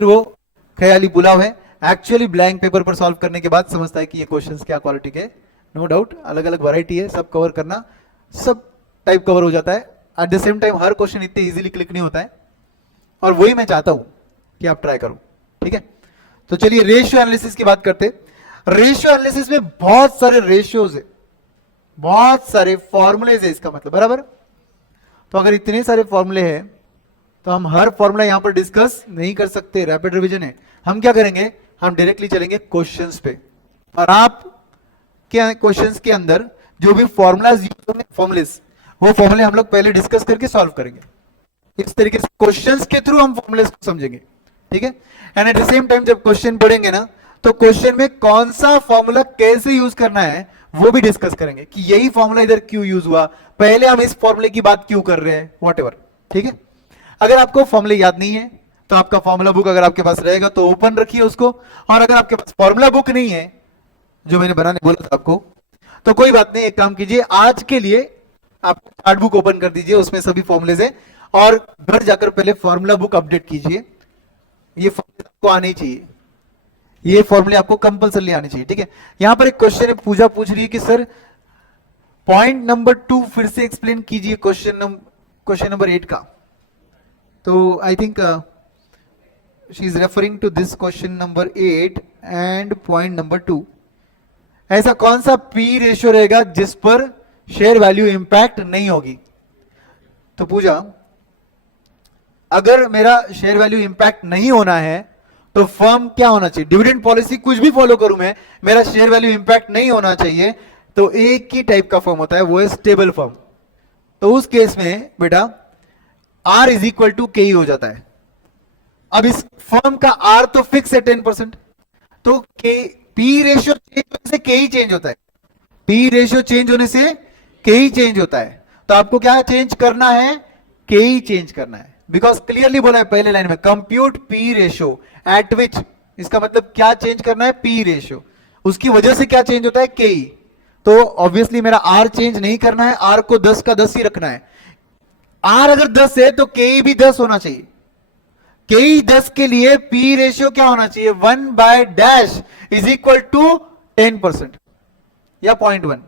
वो ख्याली पुलाव है। एक्चुअली ब्लैंक पेपर पर सॉल्व करने के बाद समझता है कि ये क्वेश्चंस क्या क्वालिटी के, नो डाउट अलग अलग वैरायटी है, सब कवर करना, सब टाइप कवर हो जाता है। At the same time her question इतने इजीली क्लिक नहीं होता है, और वही मैं चाहता हूं कि आप ट्राई करो, ठीक है। तो चलिए रेशियो एनालिसिस की बात करते। रेशियो एनालिसिस में बहुत सारे रेशियोज है, बहुत सारे फॉर्मूलेज है, इसका मतलब बराबर। तो अगर इतने सारे फॉर्मूले हैं तो हम हर फॉर्मूला यहां पर डिस्कस नहीं कर सकते, रैपिड रिवीजन है। हम क्या करेंगे, हम डायरेक्टली चलेंगे क्वेश्चंस पे, और आप क्या क्वेश्चंस के अंदर जो भी फॉर्मूलाज यूज होंगे, फॉर्मूलेज, वो फॉर्मूले हम लोग पहले डिस्कस करके सॉल्व करेंगे। इस तरीके से क्वेश्चंस के थ्रू हम फॉर्मूलेज को समझेंगे, ठीक है। And at the same time जब क्वेश्चन पढ़ेंगे ना, तो क्वेश्चन में कौन सा फॉर्मूला कैसे यूज करना है वो भी डिस्कस करेंगे, कि यही फॉर्मूला इधर क्यों यूज हुआ, पहले हम इस फॉर्मूले की बात क्यों कर रहे हैं, व्हाटएवर, ठीक है। अगर आपको फॉर्मूले याद नहीं है तो आपका फॉर्मूला बुक अगर आपके पास रहेगा तो ओपन रखिए उसको, और अगर आपके पास फॉर्मूला बुक नहीं है जो मैंने बनाने बोला था आपको, तो कोई बात नहीं, एक काम कीजिए, आज के लिए आप चार्ट बुक ओपन कर दीजिए, उसमें सभी फॉर्मूलेज है, और घर जाकर पहले फॉर्मूला बुक अपडेट कीजिए। ये फॉर्मूले आपको आने चाहिए, ये फॉर्मूले आपको कंपल्सरी आने चाहिए, ठीक है। यहां पर एक क्वेश्चन है, पूजा पूछ रही है कि सर पॉइंट नंबर 2 फिर से एक्सप्लेन कीजिए क्वेश्चन नंबर 8 का। तो I think she is referring to this question number 8 and point number 2. ऐसा कौन सा पी रेशियो रहेगा जिस पर शेयर वैल्यू इंपैक्ट नहीं होगी? तो पूजा, अगर मेरा शेयर वैल्यू इंपैक्ट नहीं होना है तो फर्म क्या होना चाहिए? डिविडेंड पॉलिसी कुछ भी फॉलो करूं मैं, मेरा शेयर वैल्यू इंपैक्ट नहीं होना चाहिए. तो एक ही टाइप का फर्म होता है, वो है स्टेबल फर्म. तो उस केस में बेटा R इज इक्वल टू के हो जाता है. अब इस फर्म का R तो फिक्स है 10%, तो के पी रेशियो चेंज होने से के ही चेंज होता है. पी रेशियो चेंज होने से के ही चेंज होता है. तो आपको क्या चेंज करना है? के ही चेंज करना है. बिकॉज क्लियरली बोला है पहले लाइन में, कंप्यूट पी रेशियो एट विच. इसका मतलब क्या चेंज करना है? P ratio. उसकी वजह से क्या चेंज होता है? के ही. तो ऑब्वियसली मेरा आर चेंज नहीं करना है, आर को 10 का 10 ही रखना है. आर अगर 10 है तो के भी 10 होना चाहिए. के 10 के लिए पी रेशियो क्या होना चाहिए? 1 by dash is equal to 10% या 0.1.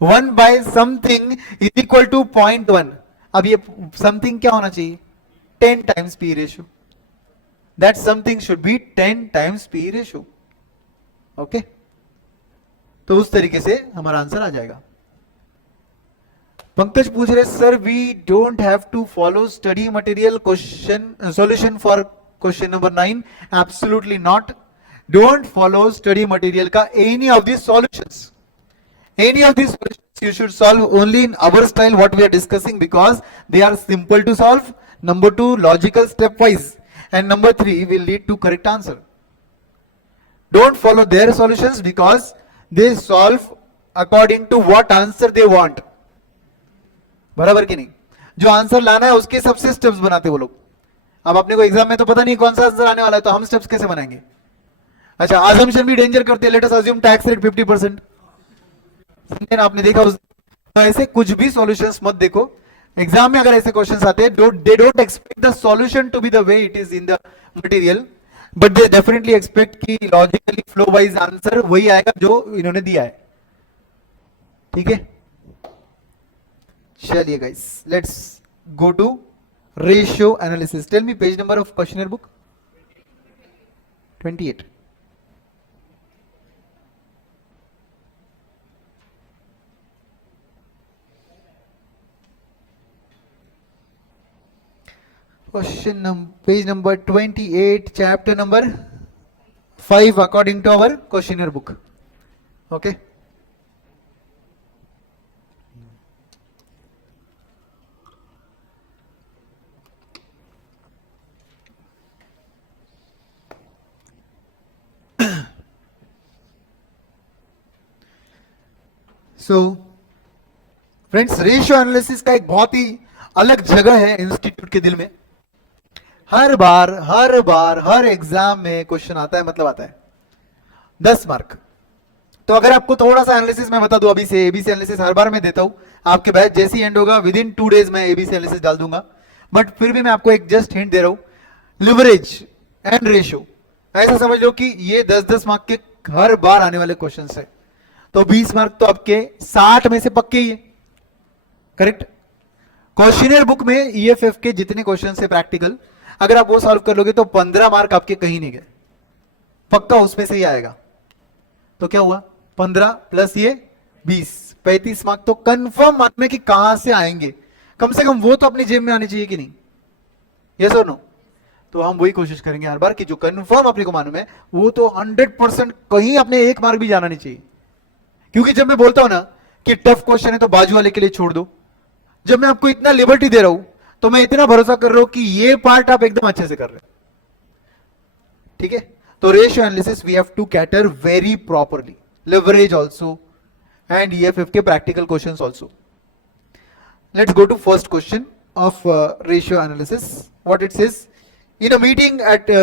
1 by something is equal to 0.1. अब ये समथिंग क्या होना चाहिए? 10 times P ratio. That something should be 10 times P ratio. Okay, तो उस तरीके से हमारा आंसर आ जाएगा. पंकज पूछ रहे, sir we don't have to follow study material question solution for question number 9. Absolutely not. Don't follow study material का any of this solutions. Any of these solutions you should solve only in our style what we are discussing, because they are simple to solve. Number 2, logical stepwise, and number 3 will lead to correct answer. Don't follow their solutions because they solve according to what answer they want. बराबर कि नहीं? जो answer लाना है उसके सबसे steps बनाते वो लोग. अब अपने को एग्जाम में तो पता नहीं कौन सा आंसर आने वाला है, तो हम स्टेप्स कैसे बनाएंगे? अच्छा, assumption भी डेंजर करते हैं. Let us assume tax rate 50%. आपने देखा तो ऐसे कुछ भी सॉल्यूशंस मत देखो. एग्जाम में अगर ऐसे क्वेश्चंस आते हैं, they don't expect the solution to be the way it is in the material, but they definitely expect कि लॉजिकली फ्लो वाइज आंसर वही आएगा जो इन्होंने दिया है. ठीक है, चलिए guys, let's go to ratio analysis. Tell me page number of questioner book. 28. Page number 28, chapter number 5 according to our questionnaire book. Okay. So, friends, ratio analysis का एक बहुत ही अलग जगह है इंस्टीट्यूट के दिल में. हर बार हर एग्जाम में क्वेश्चन आता है, मतलब आता है 10 मार्क. तो अगर आपको थोड़ा सा एनालिसिस मैं बता दूं अभी से, एबीसी एनालिसिस हर बार मैं देता हूं. आपके बैच जैसे ही एंड होगा विद इन 2 डेज मैं एबीसी एनालिसिस डाल दूंगा. बट फिर भी मैं आपको एक जस्ट हिंट दे रहा हूं. लिवरेज एंड रेशियो, ऐसा समझ लो कि ये 10-10 मार्क के हर बार आने वाले क्वेश्चन है. तो 20 मार्क तो आपके 60 में से पक्के ही है. करेक्ट. क्वेश्चनर बुक में ईएफएफ के जितने क्वेश्चन है प्रैक्टिकल, अगर आप वो सॉल्व कर लोगे तो 15 मार्क आपके कहीं नहीं गए, पक्का उसमें से ही आएगा. तो क्या हुआ? 15 प्लस ये 20, 35 मार्क तो कंफर्म मान में कि कहां से आएंगे. कम से कम वो तो अपनी जेब में आनी चाहिए कि नहीं? यस और नो? तो हम वही कोशिश करेंगे हर बार कि जो कंफर्म अपने को मालूम है वो तो 100% कहीं अपने 1 मार्क भी जाना नहीं चाहिए. क्योंकि जब मैं बोलता हूं ना कि टफ क्वेश्चन है तो बाजू वाले के लिए छोड़ दो, जब मैं आपको इतना लिबर्टी दे रहा हूं तो मैं इतना भरोसा कर रहा हूं कि ये पार्ट आप एकदम अच्छे से कर रहे हैं. ठीक है. तो ratio analysis we have to cater very properly, leverage also and EFF के practical questions also. Let's go to first question of ratio analysis. What it says, in a meeting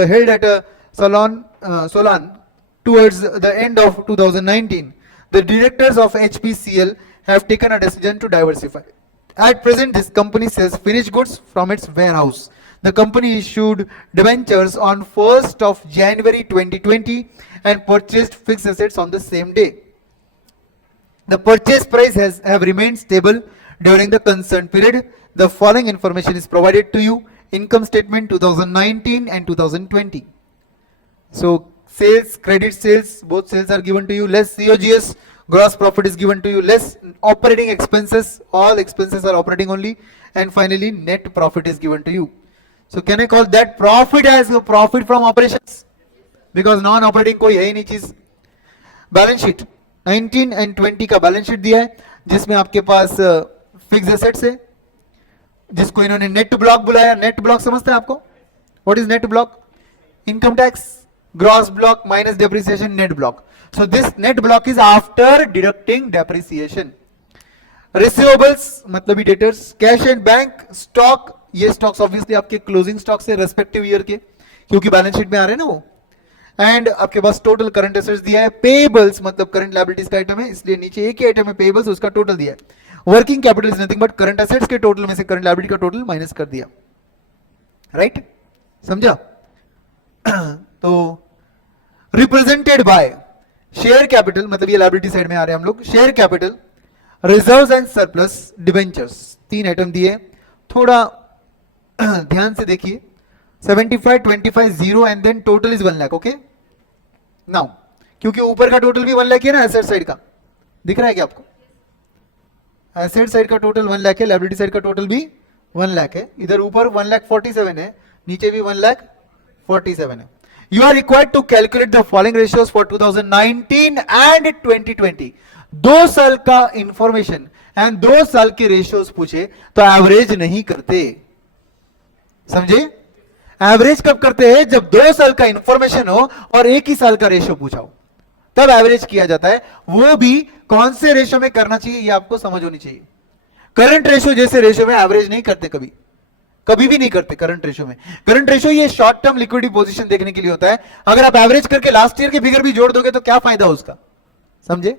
held at Solan towards the end of 2019, the directors of HPCL have taken a decision to diversify. At present, this company sells finished goods from its warehouse. The company issued debentures on 1st of January 2020 and purchased fixed assets on the same day. The purchase price have remained stable during the concerned period. The following information is provided to you income statement 2019 and 2020. So sales, credit sales, both sales are given to you, less COGS, gross profit is given to you, less operating expenses, all expenses are operating only, and finally net profit is given to you. So can I call that profit as a profit from operations? Because non operating कोई है ही नहीं चीज. Balance sheet 19 and 20 का balance sheet दिया है, जिसमें आपके पास fix assets है, जिसको इन्होंने नेट ब्लॉक बुलाया. नेट ब्लॉक समझते हैं आपको? What is net block? Income tax, gross block minus depreciation, net block. So this net block is after deducting depreciation. Receivables मतलब debtors, cash and bank, stock, ये stocks obviously आपके closing stock से respective year के, क्योंकि balance sheet में आ रहे हैं ना वो. एंड आपके पास टोटल करंट एसेट्स दिया है. पेबल्स मतलब करंट लायबिलिटीज का आइटम है, इसलिए नीचे एक ही आइटम है पेबल्स, उसका टोटल दिया है. Working capital is nothing but current assets के टोटल में से करंट लायबिलिटी का टोटल माइनस कर दिया. राइट? समझा? तो रिप्रेजेंटेड बाय शेयर कैपिटल, मतलब ये लायबिलिटी साइड में आ रहे हैं हम लोग. Share capital, reserves and surplus, debentures, तीन आइटम दिए. थोड़ा ध्यान से देखिए. 75, 25, 0 and then total is 1 lakh. Okay now, क्योंकि ऊपर का टोटल भी 1 लाख है ना, एसेट साइड का दिख रहा है क्या आपको? एसेट साइड का टोटल 1 लाख है, लायबिलिटी साइड का टोटल भी 1 लाख है. इधर ऊपर 1,47,000 है, नीचे भी 1,47,000 है. You are required to calculate the following ratios for 2019 and 2020. 2 साल का इंफॉर्मेशन एंड 2 साल के रेशियोज पूछे तो एवरेज नहीं करते. समझे? एवरेज कब करते हैं? जब 2 साल का इंफॉर्मेशन हो और 1 ही साल का रेशियो पूछा हो, तब एवरेज किया जाता है. वो भी कौन से रेशियो में करना चाहिए ये आपको समझ होनी चाहिए. करंट रेशियो जैसे रेशियो में एवरेज नहीं करते, कभी कभी भी नहीं करते. करंट रेशियो में, करंट रेशियो ये शॉर्ट टर्म लिक्विडिटी पोजीशन देखने के लिए होता है. अगर आप एवरेज करके लास्ट ईयर के फिगर भी जोड़ दोगे तो क्या फायदा उसका? समझे?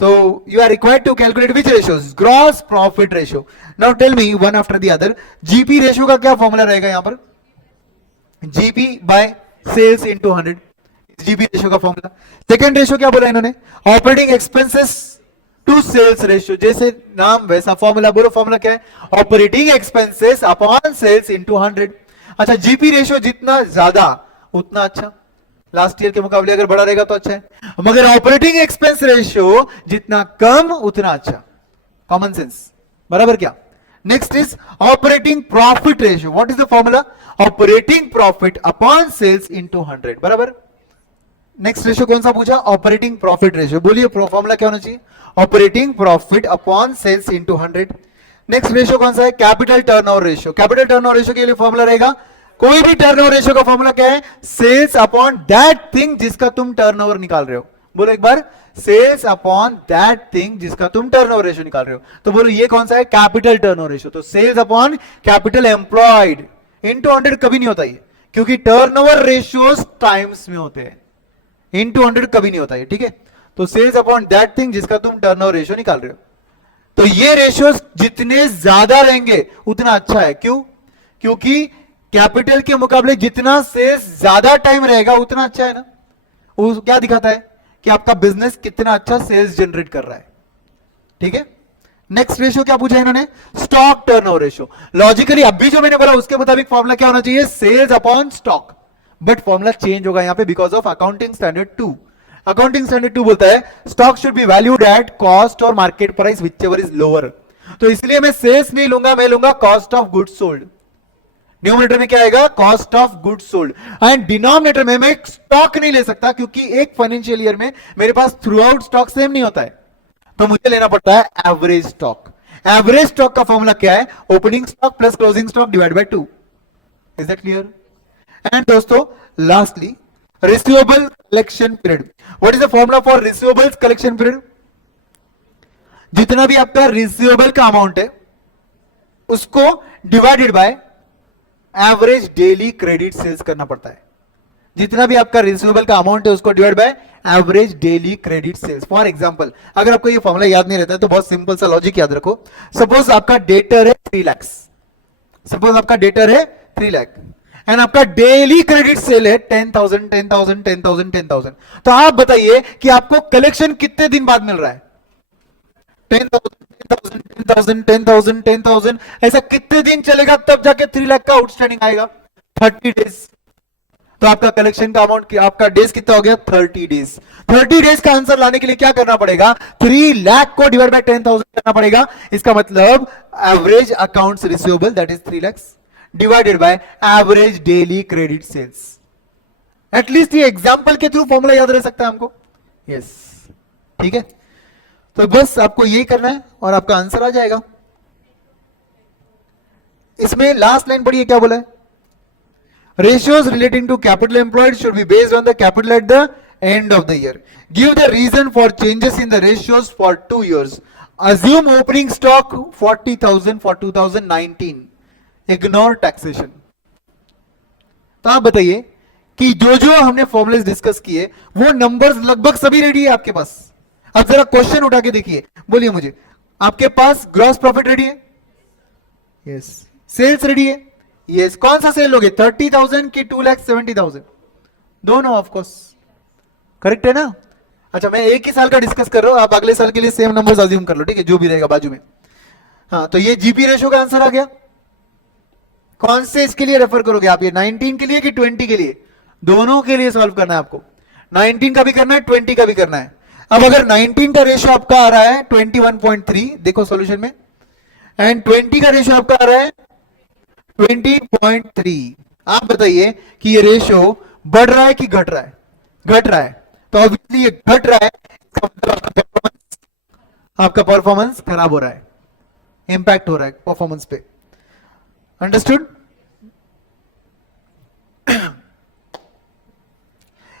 तो you are required to calculate which ratios? Gross profit ratio. Now tell me one after the other. GP ratio का क्या फॉर्मूला रहेगा यहां पर? GP by sales into 100, GP ratio का फॉर्मूला. सेकेंड रेशियो क्या बोला इन्होंने? Operating expenses to sales ratio. जैसे नाम वैसा फॉर्मूला. बोलो फॉर्मूला क्या है? Operating expenses upon sales into 100. अच्छा, जीपी रेशियो जितना ज्यादा उतना अच्छा, लास्ट ईयर के मुकाबले अगर बड़ा रहेगा तो अच्छा है, मगर ऑपरेटिंग एक्सपेंस रेशियो जितना कम उतना अच्छा. कॉमन सेंस, बराबर क्या? Next is operating profit ratio. What is the formula? Operating profit upon sales into 100. बराबर. नेक्स्ट रेशियो कौन सा पूछा? Operating profit ratio. बोलिए फॉर्मूला क्या होना चाहिए? Operating profit upon sales into 100. Next ratio कौन सा है? Capital turnover ratio. Capital turnover ratio के लिए फॉर्मूला रहेगा, कोई भी टर्नओवर रेशियो का फॉर्मूला क्या है? सेल्स अपॉन दैट थिंग जिसका तुम टर्नओवर निकाल रहे हो. बोलो एक बार, सेल्स अपॉन दैट थिंग जिसका तुम टर्नओवर रेशियो निकाल रहे हो. तो बोलो ये कौन सा है? Capital turnover ratio. तो sales upon capital employed into 100 कभी नहीं होता ये, क्योंकि टर्नओवर रेशियोज टाइम्स में होते हैं. इंटू 100 कभी नहीं होता है. ठीक है? तो सेल्स अपॉन दैट थिंग जिसका तुम टर्नओवर रेशियो निकाल रहे हो. तो ये रेशियोज जितने ज्यादा रहेंगे उतना अच्छा है. क्यों? क्योंकि कैपिटल के मुकाबले जितना सेल्स ज्यादा टाइम रहेगा उतना अच्छा है ना. वो क्या दिखाता है कि आपका बिजनेस कितना अच्छा सेल्स जनरेट कर रहा है. ठीक है? नेक्स्ट रेशियो क्या पूछा इन्होंने? Stock turnover ratio. लॉजिकली अभी जो मैंने बोला उसके मुताबिक फॉर्मूला क्या होना चाहिए? Sales upon stock. But formula change होगा यहां पे because of accounting standard 2. Accounting standard 2 बोलता है stock should be valued at cost और market price whichever is lower. तो इसलिए मैं सेल्स नहीं लूंगा, मैं लूंगा cost of goods sold. Numerator में क्या आएगा? Cost of goods sold. And denominator में मैं स्टॉक नहीं ले सकता, क्योंकि एक फाइनेंशियल ईयर में मेरे पास थ्रू आउट स्टॉक सेम नहीं होता है. तो मुझे लेना पड़ता है एवरेज स्टॉक. एवरेज स्टॉक का फॉर्मूला क्या है? Opening stock plus closing stock divide by 2. Is that clear? And दोस्तों lastly receivable collection period. What is the formula for receivables collection period? जितना भी आपका रिसीवेबल का अमाउंट है उसको divided by average daily credit sales करना पड़ता है. जितना भी आपका रिसीवेबल का अमाउंट है उसको divide by average daily credit sales. For example, अगर आपको ये फॉर्मूला याद नहीं रहता है तो बहुत सिंपल सा लॉजिक याद रखो. सपोज आपका डेटर है 3 लाख. सपोज आपका डेटर है 3 लाख एंड आपका डेली क्रेडिट सेल है 10,000 10,000 10,000 10,000. तो आप बताइए कि आपको कलेक्शन कितने दिन बाद मिल रहा है? 10,000 10,000 10,000 10,000 ऐसा कितने दिन चलेगा तब जाके 3 लाख का आउटस्टैंडिंग आएगा? 30 डेज। तो आपका कलेक्शन का अमाउंट, आपका डेज कितना हो गया? 30 डेज। 30 डेज का आंसर लाने के लिए क्या करना पड़ेगा? 3 लाख को डिवाइड बाय 10,000 करना पड़ेगा। इसका मतलब average accounts receivable that is 3 lakh divided by average daily credit sales. At least ये एग्जांपल के थ्रू फॉर्मूला याद रह सकता है हमको। यस, ठीक है। तो बस आपको यही करना है और आपका आंसर आ जाएगा। इसमें लास्ट लाइन पढ़िए क्या बोला है? Ratios relating to capital employed should be based on the capital at the end of the year. Give the reason for changes in the ratios for 2 years. Assume opening stock 40,000 for 2019. Ignore taxation. तो आप बताइए कि जो जो हमने formulas discuss किए वो numbers लगभग सभी रेडी है आपके पास। अब जरा क्वेश्चन उठा के देखिए, बोलिए मुझे, आपके पास ग्रॉस प्रॉफिट रेडी है? यस। सेल्स रेडी है? यस। कौन सा सेल लोगे, 30,000 की 2,70,000? दोनों ऑफ कोर्स करेक्ट है ना। अच्छा, मैं एक ही साल का डिस्कस कर रहा हूं, आप अगले साल के लिए सेम नंबर्स अज्यूम कर लो, ठीक है, जो भी रहेगा बाजू में। हाँ, तो ये जीपी रेशो का आंसर आ गया। कौन से इसके लिए रेफर करोगे आप, ये 19 के लिए कि 20 के लिए? दोनों के लिए सॉल्व करना है आपको। 19 का भी करना है, 20 का भी करना है। अब अगर 19 का रेशो आपका आ रहा है 21.3, देखो सॉल्यूशन में, एंड 20 का रेशो आपका आ रहा है 20.3, आप बताइए कि ये रेशो बढ़ रहा है कि घट रहा है? घट रहा है। तो ऑब्वियसली ये घट रहा है, आपका परफॉर्मेंस खराब हो रहा है, इंपैक्ट हो रहा है परफॉर्मेंस पे। अंडरस्टूड?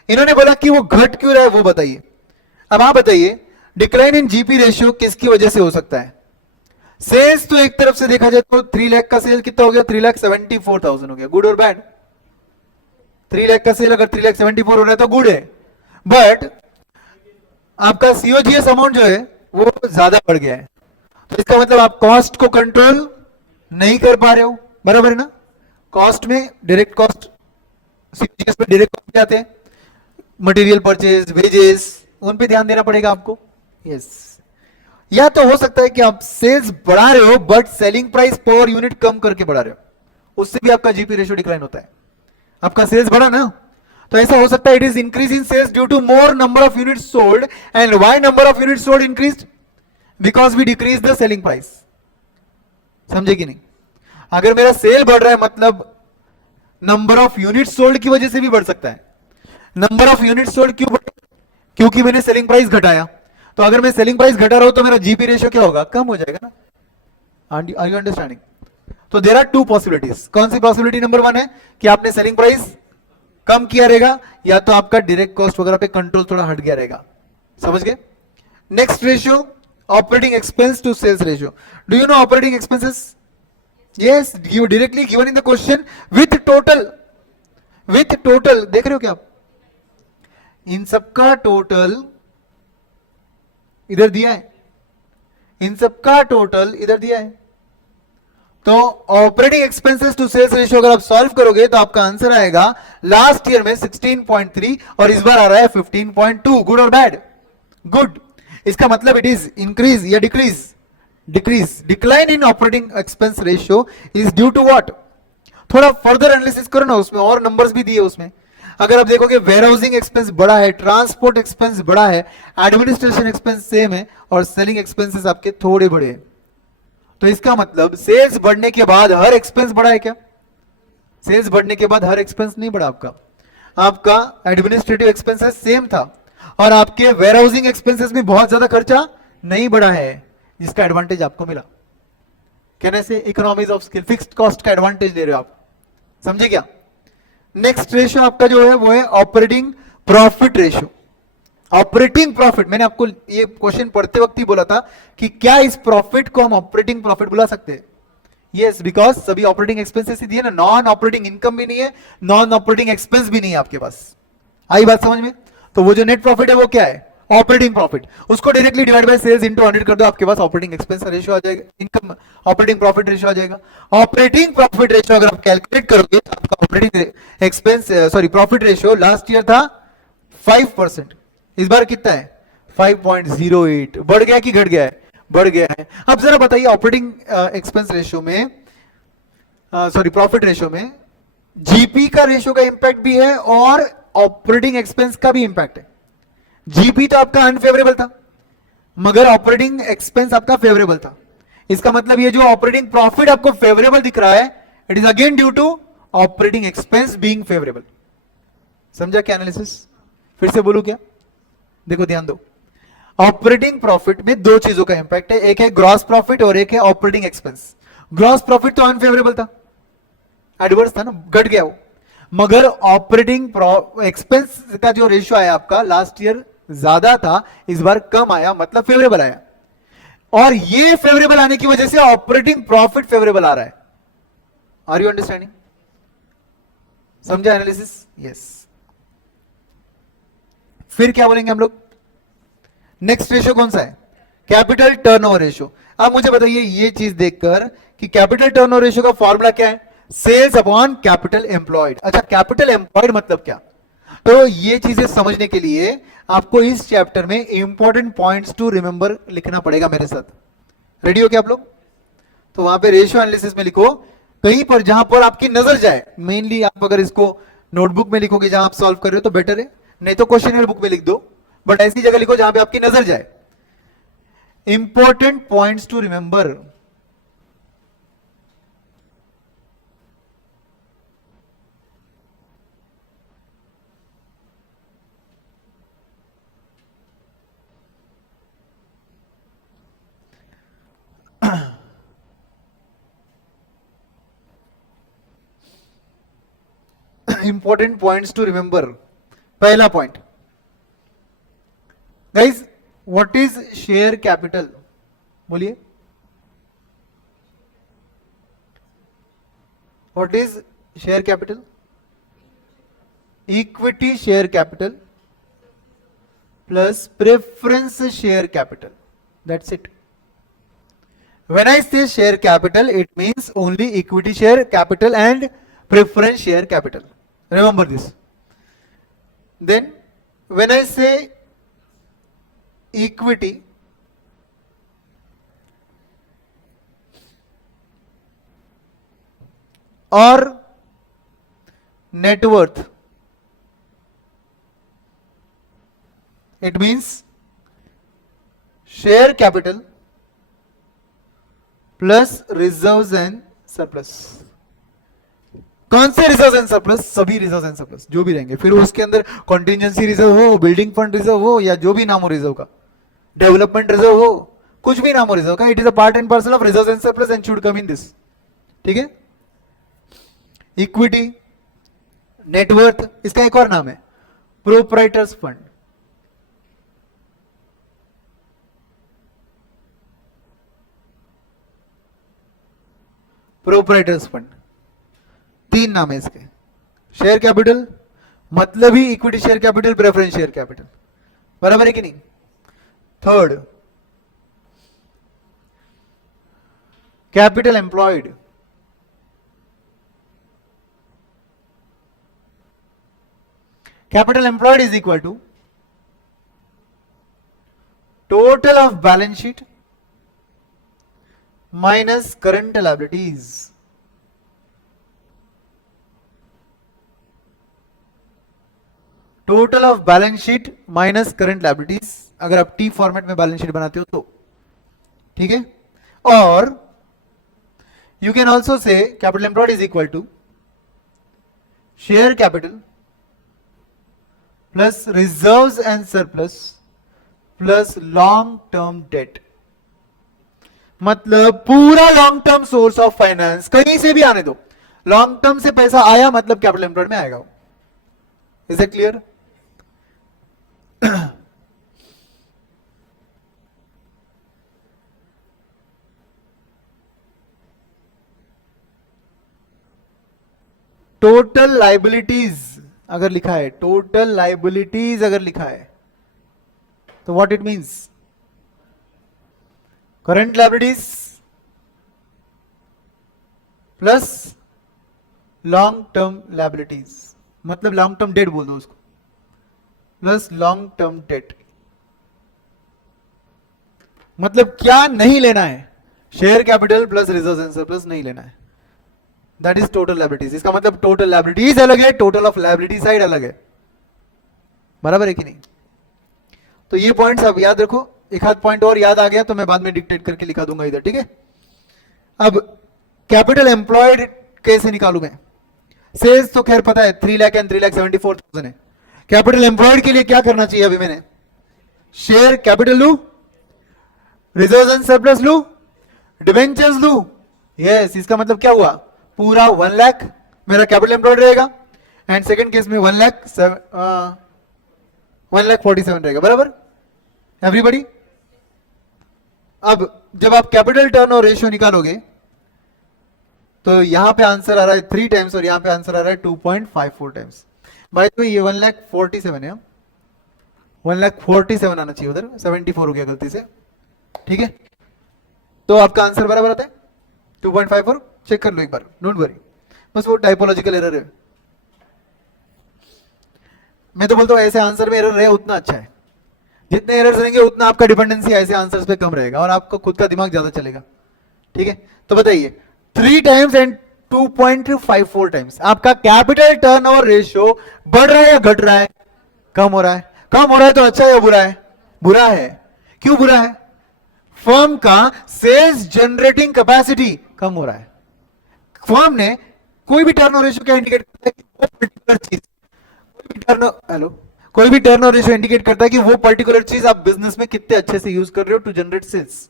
इन्होंने बोला कि वो घट क्यों रहा है वो बताइए। अब आप बताइए डिक्लाइन इन जीपी रेशियो किसकी वजह से हो सकता है? सेल्स तो एक तरफ से देखा जाए तो 3 लाख का सेल कितना हो गया? 3,74,000 हो गया। गुड और बैड? 3 लाख का सेल अगर 3,74,000 हो रहा है तो गुड है, बट आपका सीओजीएस अमाउंट जो है वो ज्यादा बढ़ गया है। तो इसका मतलब आप कॉस्ट को कंट्रोल नहीं कर पा रहे हो, बराबर है ना। कॉस्ट में डायरेक्ट कॉस्ट, सीओजीएस में डायरेक्ट कॉस्ट आते हैं, मटेरियल परचेज, वेजेस, उन पे ध्यान देना पड़ेगा आपको। यस। या तो हो सकता है कि आप सेल्स बढ़ा रहे हो but selling price per unit कम करके बढ़ा रहे हो, उससे भी आपका जीपी रेशियो डिक्लाइन होता है। आपका सेल्स बढ़ा ना, तो ऐसा हो सकता है it is increase in sales due to more number of units sold. And why number of units sold increased? Because we decrease the selling price. समझे कि नहीं? अगर मेरा सेल बढ़ रहा है मतलब नंबर ऑफ यूनिट्स सोल्ड की वजह से भी बढ़ सकता है। नंबर ऑफ यूनिट्स सोल्ड क्यों बढ़े? क्योंकि मैंने सेलिंग प्राइस घटाया। तो अगर मैं सेलिंग प्राइस घटा रहा हूं तो मेरा जीपी रेशियो क्या होगा? कम हो जाएगा ना। Are you understanding? तो देयर आर 2 पॉसिबिलिटीज। कौन सी पॉसिबिलिटी? नंबर 1 है कि आपने सेलिंग प्राइस कम किया रहेगा, या तो आपका डायरेक्ट कॉस्ट वगैरह पे कंट्रोल थोड़ा हट गया रहेगा। समझ गए? Next ratio, operating expense to sales ratio. Do you know operating expenses? Yes, you directly given in the question with total. With total देख रहे हो क्या आप? इन सबका टोटल इधर दिया है, इन सबका टोटल इधर दिया है। तो operating expenses to sales ratio अगर आप सॉल्व करोगे तो आपका आंसर आएगा लास्ट ईयर में 16.3 और इस बार आ रहा है 15.2। गुड और बैड? गुड। इसका मतलब इट इज इंक्रीज या decrease? Decrease. Decline in operating expense ratio is due to what? थोड़ा फर्दर एनालिसिस करो ना, उसमें और नंबर्स भी दिए उसमें। अगर आप देखोगे वेयरहाउसिंग एक्सपेंस बड़ा है, ट्रांसपोर्ट एक्सपेंस बड़ा है, एडमिनिस्ट्रेशन एक्सपेंस सेम है और सेलिंग एक्सपेंसेस आपके थोड़े बड़े हैं। तो इसका मतलब सेल्स बढ़ने के बाद हर एक्सपेंस बढ़ा है क्या? सेल्स बढ़ने के बाद हर एक्सपेंस नहीं बढ़ा आपका। आपका एडमिनिस्ट्रेटिव एक्सपेंसेस सेम था और आपके वेयरहाउसिंग एक्सपेंसेस में बहुत ज्यादा खर्चा नहीं बढ़ा है, जिसका एडवांटेज आपको मिला। कहने से economies of scale, fixed cost का एडवांटेज ले रहे हो आप। समझे क्या? नेक्स्ट रेशियो आपका जो है वो है operating profit ratio. Operating profit, मैंने आपको ये क्वेश्चन पढ़ते वक्त ही बोला था कि क्या इस प्रॉफिट को हम ऑपरेटिंग प्रॉफिट बुला सकते हैं? यस, बिकॉज सभी ऑपरेटिंग एक्सपेंसेस ही दिए ना, नॉन ऑपरेटिंग इनकम भी नहीं है, नॉन ऑपरेटिंग एक्सपेंस भी नहीं है आपके पास। आई बात समझ में? तो वो जो नेट प्रॉफिट है वो क्या है? Operating profit. उसको directly divide by sales into 100 कर दो, आपके पास ऑपरेटिंग एक्सपेंस रेशियो आ जाएगा, इनकम ऑपरेटिंग प्रॉफिट रेशियो आ जाएगा। ऑपरेटिंग प्रॉफिट रेशियो अगर आप कैलकुलेट करोगे तो आपका operating expense sorry profit ratio last year था 5%, इस बार कितना है? 5.08। बढ़ गया कि घट गया है? बढ़ गया है। अब जरा बताइए ऑपरेटिंग एक्सपेंस रेशियो में, सॉरी प्रॉफिट रेशियो में जीपी का रेशियो का इंपैक्ट भी है और ऑपरेटिंग एक्सपेंस का भी इंपैक्ट है। जीपी तो आपका अनफेवरेबल था मगर ऑपरेटिंग एक्सपेंस आपका फेवरेबल था। इसका मतलब ये जो ऑपरेटिंग प्रॉफिट आपको फेवरेबल दिख रहा है, it is again due to operating expense being favourable. समझा क्या एनालिसिस? फिर से बोलूं क्या? देखो ध्यान दो, ऑपरेटिंग प्रॉफिट में दो चीजों का इंपैक्ट है, एक है ग्रॉस प्रॉफिट और एक है ऑपरेटिंग एक्सपेंस। ग्रॉस प्रॉफिट तो अनफेवरेबल था, एडवर्स था ना, घट गया वो, मगर ऑपरेटिंग एक्सपेंस का जो रेशियो आया आपका लास्ट ईयर ज्यादा था, इस बार कम आया, मतलब फेवरेबल आया। और ये फेवरेबल आने की वजह से ऑपरेटिंग प्रॉफिट फेवरेबल आ रहा है। Are you understanding? समझा एनालिसिस? यस। फिर क्या बोलेंगे हम लोग? नेक्स्ट रेशियो कौन सा है? Capital turnover ratio. अब मुझे बताइए ये चीज देखकर कि कैपिटल टर्नओवर रेशियो का फॉर्मूला क्या है? Sales upon capital employed. अच्छा, कैपिटल एम्प्लॉयड मतलब क्या? तो ये चीजें समझने के लिए आपको इस चैप्टर में इंपॉर्टेंट पॉइंट्स टू रिमेंबर लिखना पड़ेगा मेरे साथ। रेडी हो क्या आप लोग? तो वहां पे रेशियो एनालिसिस में लिखो, कहीं पर जहां पर आपकी नजर जाए। मेनली आप अगर इसको नोटबुक में लिखोगे जहां आप सॉल्व कर रहे हो तो बेटर है, नहीं तो क्वेश्चन बुक में लिख दो, बट ऐसी जगह लिखो जहां पे आपकी नजर जाए। Important points to remember. Important points to remember. पहला point, guys what is share capital? बोलिए, what is share capital? Equity share capital plus preference share capital, that's it. When I say share capital, it means only equity share capital and preference share capital. Remember this. Then, when I say equity, or net worth, it means share capital plus reserves and surplus. कौन से reserve and surplus? सभी reserve and surplus जो भी रहेंगे, फिर उसके अंदर contingency reserve हो, बिल्डिंग फंड रिजर्व हो, या जो भी नाम हो रिजर्व का, डेवलपमेंट रिजर्व हो, कुछ भी नाम हो रिजर्व का, it is a part and parcel of reserve and surplus and should come in this. ठीक है? इक्विटी, नेटवर्थ, इसका एक और नाम है प्रोप्राइटर्स फंड। प्रोप्राइटर्स फंड, तीन नाम है इसके। शेयर कैपिटल मतलब ही equity share capital, preference share capital, बराबर है कि नहीं? Third, capital employed. Capital employed is equal to total of balance sheet minus current liabilities. Total of balance sheet minus current liabilities, अगर आप टी फॉर्मेट में balance sheet बनाते हो तो। ठीक है? और you can also say capital employed is equal to share capital plus reserves and surplus plus long term debt. मतलब पूरा long term source of finance कहीं से भी आने दो, लॉन्ग टर्म से पैसा आया मतलब कैपिटल एम्प्लॉयड में आएगा। Is it clear? Total liabilities अगर लिखा है, टोटल लाइबिलिटीज अगर लिखा है तो what it means? Current liabilities plus long term liabilities, मतलब लॉन्ग टर्म डेट बोल दो उसको, प्लस लॉन्ग टर्म डेट। मतलब क्या नहीं लेना है, share capital plus reserve and surplus नहीं लेना है, दैट इज टोटल लायबिलिटीज। इसका मतलब टोटल लायबिलिटीज अलग है, टोटल ऑफ लायबिलिटी साइड अलग है, बराबर है कि नहीं? तो ये पॉइंट्स आप याद रखो, एक आध पॉइंट और याद आ गया तो मैं बाद में डिक्टेट करके लिखा दूंगा इधर, ठीक है? अब कैपिटल एम्प्लॉयड कैसे निकालू मैं? सेल्स तो खैर पता है 3 लाख एंड 3,74,000 है। कैपिटल एम्प्लॉयड के लिए क्या करना चाहिए? अभी मैंने शेयर कैपिटल लू, रिजर्व एंड सरप्लस लू, डिवेंचर्स लू, यस। इसका मतलब क्या हुआ? पूरा 1 लाख मेरा कैपिटल एम्प्लॉयड रहेगा, एंड सेकंड केस में 1,47 रहेगा, बराबर एवरीबॉडी? अब जब आप कैपिटल टर्नओवर रेशियो निकालोगे तो यहां पे आंसर आ रहा है 3 टाइम्स और यहां पे आंसर आ रहा है 2.54 टाइम्स। बाय द वे ये 1,47 है, 1,47 आना चाहिए, उधर 74 हो गया गलती से, ठीक है? तो आपका आंसर बराबर आता है 2.54। चेक कर लो एक बार, डोंट वरी, बस वो टाइपोलॉजिकल एरर है। मैं तो बोलता हूं ऐसे आंसर में एरर रहे उतना अच्छा है, जितने एरर्स रहेंगे उतना आपका डिपेंडेंसी ऐसे आंसर्स पे कम रहेगा और आपको खुद का दिमाग ज्यादा चलेगा, ठीक है? तो बताइए 3 टाइम्स एंड 2.54 टाइम्स आपका कैपिटल टर्नओवर रेशियो बढ़ रहा है या घट रहा है? कम हो रहा है। कम हो रहा है तो अच्छा है या बुरा है? बुरा है। क्यों बुरा है? फर्म का सेल्स जनरेटिंग कैपेसिटी कम हो रहा है। फर्म ने कोई भी टर्नओवर रेशियो क्या इंडिकेट करता है कि वो पर्टिकुलर चीज, कोई भी टर्नओवर रेशियो इंडिकेट करता है कि वो पर्टिकुलर चीज आप बिजनेस में कितने अच्छे से यूज कर रहे हो टू जनरेट सेल्स।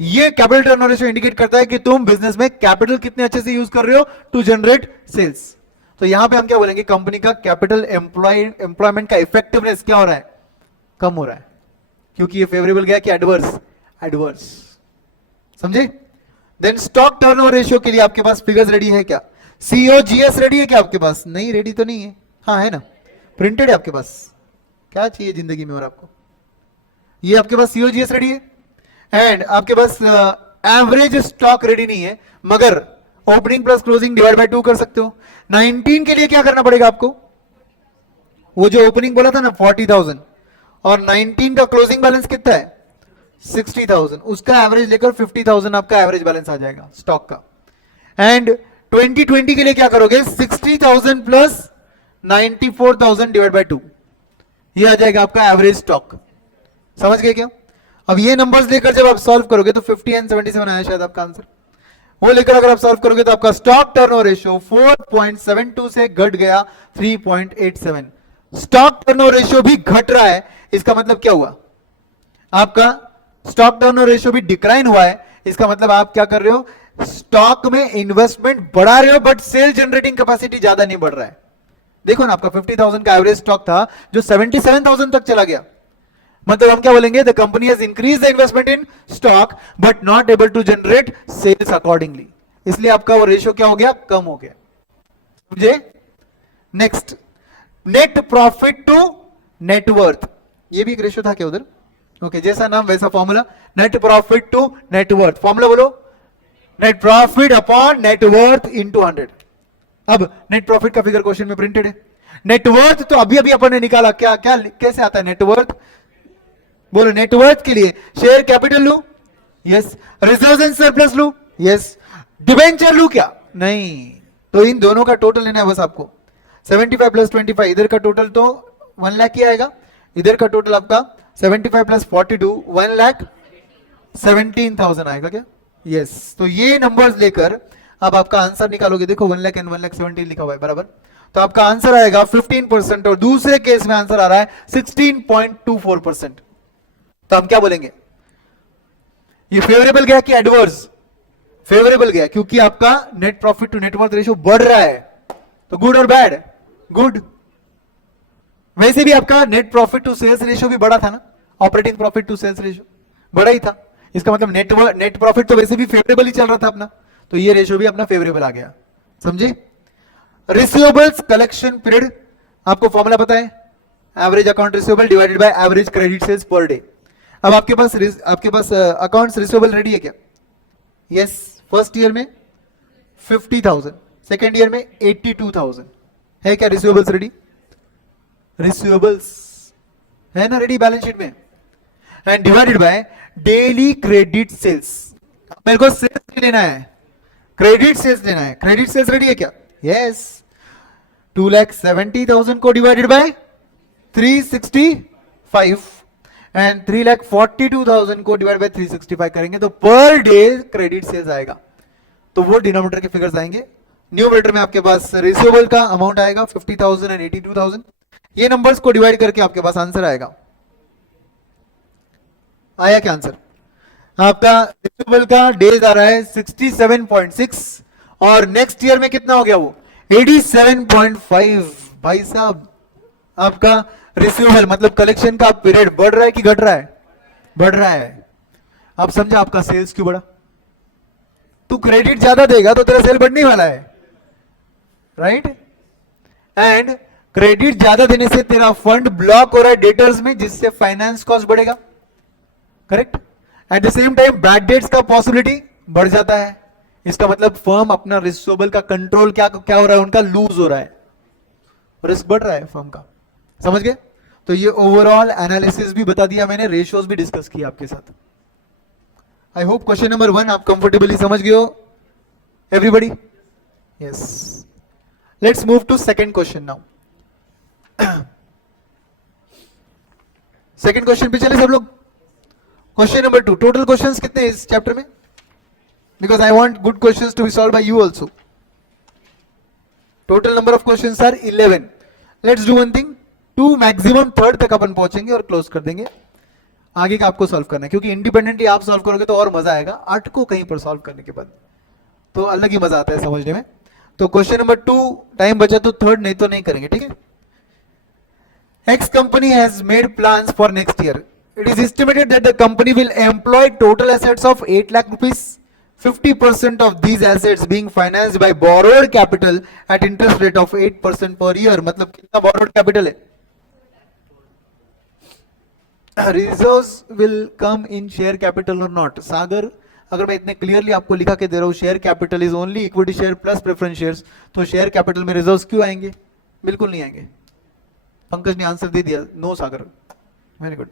ये कैपिटल टर्नओवर रेशियो इंडिकेट करता है कि तुम बिजनेस में कैपिटल कितने अच्छे से यूज कर रहे हो टू जनरेट सेल्स। तो यहां पे हम क्या बोलेंगे? कंपनी का कैपिटल एम्प्लॉयमेंट का इफेक्टिवनेस क्या हो रहा है? कम हो रहा है। क्योंकि ये फेवरेबल गया कि एडवर्स? एडवर्स, समझे? देन स्टॉक टर्नओवर रेशियो के लिए आपके पास फिगर्स रेडी है क्या? सीओजीएस रेडी है क्या आपके पास? नहीं, रेडी तो नहीं है। हाँ है ना, प्रिंटेड है आपके पास। क्या चाहिए जिंदगी में और आपको? ये आपके पास सीओजीएस रेडी है एंड आपके पास एवरेज स्टॉक रेडी नहीं है, मगर opening plus closing divide by 2 कर सकते हो। 19 के लिए क्या करना पड़ेगा आपको? वो जो ओपनिंग बोला था ना 40,000 और 19 का क्लोजिंग बैलेंस कितना है? 60,000, उसका एवरेज लेकर 50,000 आपका एवरेज बैलेंस आ जाएगा स्टॉक का। एंड 2020 के लिए क्या करोगे? 60,000 प्लस 94,000 डिवाइड बाय 2, ये आ जाएगा आपका एवरेज स्टॉक। समझ गए क्या? अब ये नंबर्स लेकर जब आप सॉल्व करोगे तो 50 एंड 77 आया शायद आपका आंसर। वो लेकर अगर आप सॉल्व करोगे तो आपका स्टॉक टर्नओवर रेशियो 4.72 से घट गया 3.87। स्टॉक टर्नओवर रेशियो भी घट रहा है, इसका मतलब क्या हुआ? आपका स्टॉक टर्नओवर रेशियो भी डिक्लाइन हुआ है, इसका मतलब आप क्या कर रहे हो? स्टॉक में इन्वेस्टमेंट बढ़ा रहे हो बट सेल जनरेटिंग कैपेसिटी ज्यादा नहीं बढ़ रहा है। देखो ना, आपका 50,000 का एवरेज स्टॉक था जो 77,000 तक चला गया। मतलब हम क्या बोलेंगे? The company has increase the investment in stock but not able to generate sales accordingly, इसलिए आपका वो रेशियो क्या हो गया? कम हो गया। समझे? Next, net profit to net worth, ये भी एक रेशियो था क्या उधर? ओके, जैसा नाम वैसा formula, net profit to net worth. Formula बोलो, net profit upon net worth into 100। अब नेट प्रॉफिट का फिगर क्वेश्चन में प्रिंटेड है। नेटवर्थ तो अभी अभी अपन ने निकाला, क्या क्या कैसे आता है नेटवर्थ? बोलो, नेटवर्थ के लिए शेयर कैपिटल लू? यस। रिजर्व एंड सरप्लस लू? यस। डिबेंचर लू क्या? नहीं। तो इन दोनों का टोटल लेना है बस आपको। 75 प्लस 25, इधर का टोटल तो 1 लाख ही आएगा, इधर का टोटल आपका 75 प्लस 42 1,17,000 आएगा क्या? यस। तो ये नंबर्स लेकर अब आपका आंसर निकालोगे। देखो 1 लाख एंड 1,17,000 लिखा हुआ है, बराबर? तो आपका आंसर आएगा 15% और दूसरे केस में आंसर आ रहा है 16.24%। तो हम क्या बोलेंगे? ये फेवरेबल गया कि एडवर्स? फेवरेबल गया, क्योंकि आपका net profit to net worth ratio बढ़ रहा है। तो गुड और बैड? गुड। वैसे भी आपका net profit to sales ratio भी बड़ा था ना, operating profit to sales ratio बड़ा ही था। इसका मतलब नेट प्रॉफिट तो वैसे भी फेवरेबल ही चल रहा था अपना, तो ये रेशियो भी अपना फेवरेबल आ गया। समझे? रिसीवेबल्स कलेक्शन पीरियड, आपको फॉर्मूला पता है? Average account receivable divided by average credit sales per day. अब आपके पास अकाउंट्स रिसीवेबल रेडी है क्या? यस। फर्स्ट ईयर में 50,000, सेकेंड ईयर में 82,000 है क्या रिसीवेबल्स रेडी? रिसीवेबल्स है ना रेडी बैलेंस शीट में? And divided by daily credit sales. मेरे को सेल्स लेना है, क्रेडिट सेल्स लेना है। क्रेडिट सेल्स रेडी है क्या? यस। 2,70,000 को डिवाइडेड बाय 365 एंड 3,42,000 को डिवाइड बाय 365 करेंगे तो पर डे क्रेडिट सेल्स आएगा। तो वो डिनोमिनेटर के फिगर्स आएंगे। न्यूमरेटर में आपके पास रिसीवेबल का अमाउंट आएगा 50,000 एंड 82,000। ये नंबर्स को डिवाइड करके आपके पास आंसर आएगा। आया क्या आंसर? आपका रिसीवेबल का डेज आ रहा है 67.6 और नेक्स्ट ईयर में कितना हो गया वो 87.5। भाई साहब आपका रिसीवेबल मतलब कलेक्शन का पीरियड बढ़ रहा है कि घट रहा है? बढ़ रहा है। आप समझा आपका सेल्स क्यों बढ़ा? तू क्रेडिट ज्यादा देगा तो तेरा सेल बढ़ने वाला है, राइट? एंड क्रेडिट ज्यादा देने से तेरा फंड ब्लॉक हो रहा है डेटर्स में, जिससे फाइनेंस कॉस्ट बढ़ेगा, correct? At the same time bad debts का पॉसिबिलिटी बढ़ जाता है। इसका मतलब फर्म अपना रिसीवेबल का कंट्रोल क्या क्या हो रहा है, उनका लूज हो रहा है, रिस्क बढ़ रहा है फर्म का। समझ गए? तो ये ओवरऑल एनालिसिस भी बता दिया मैंने, रेशियोज भी डिस्कस किया आपके साथ। आई होप क्वेश्चन नंबर 1 आप कंफर्टेबली समझ गए हो everybody? Yes. Let's move to second question now. Second question पे चले सब लोग। Question number 2। टोटल क्वेश्चंस कितने हैं इस चैप्टर में? Because I want good questions to be solve by you also. Total number of questions are 11। Let's do one thing, 2 maximum 3rd तक अपन पहुंचेंगे और क्लोज कर देंगे। आगे का आपको सॉल्व करना है, क्योंकि इंडिपेंडेंटली आप सॉल्व करोगे तो और मजा आएगा। 8 को कहीं पर सॉल्व करने के बाद तो अलग ही मजा आता है समझने में। तो क्वेश्चन नंबर 2 टाइम बचा तो 3rd नहीं तो नहीं करेंगे, ठीक है? X company has made plans for next year. It is estimated that the company will employ total assets of 8 lakh rupees. 50% of these assets being financed by borrowed capital at interest rate of 8% per year. मतलब कितना borrowed capital है? Reserves will come in share capital or not? सागर, अगर मैं इतने clearly आपको लिखा के दे रहा हूँ share capital is only equity share plus preference shares, तो शेयर कैपिटल में रिजर्व्स क्यों आएंगे? बिल्कुल नहीं आएंगे। पंकज ने आंसर दे दिया, no Sagar, very good.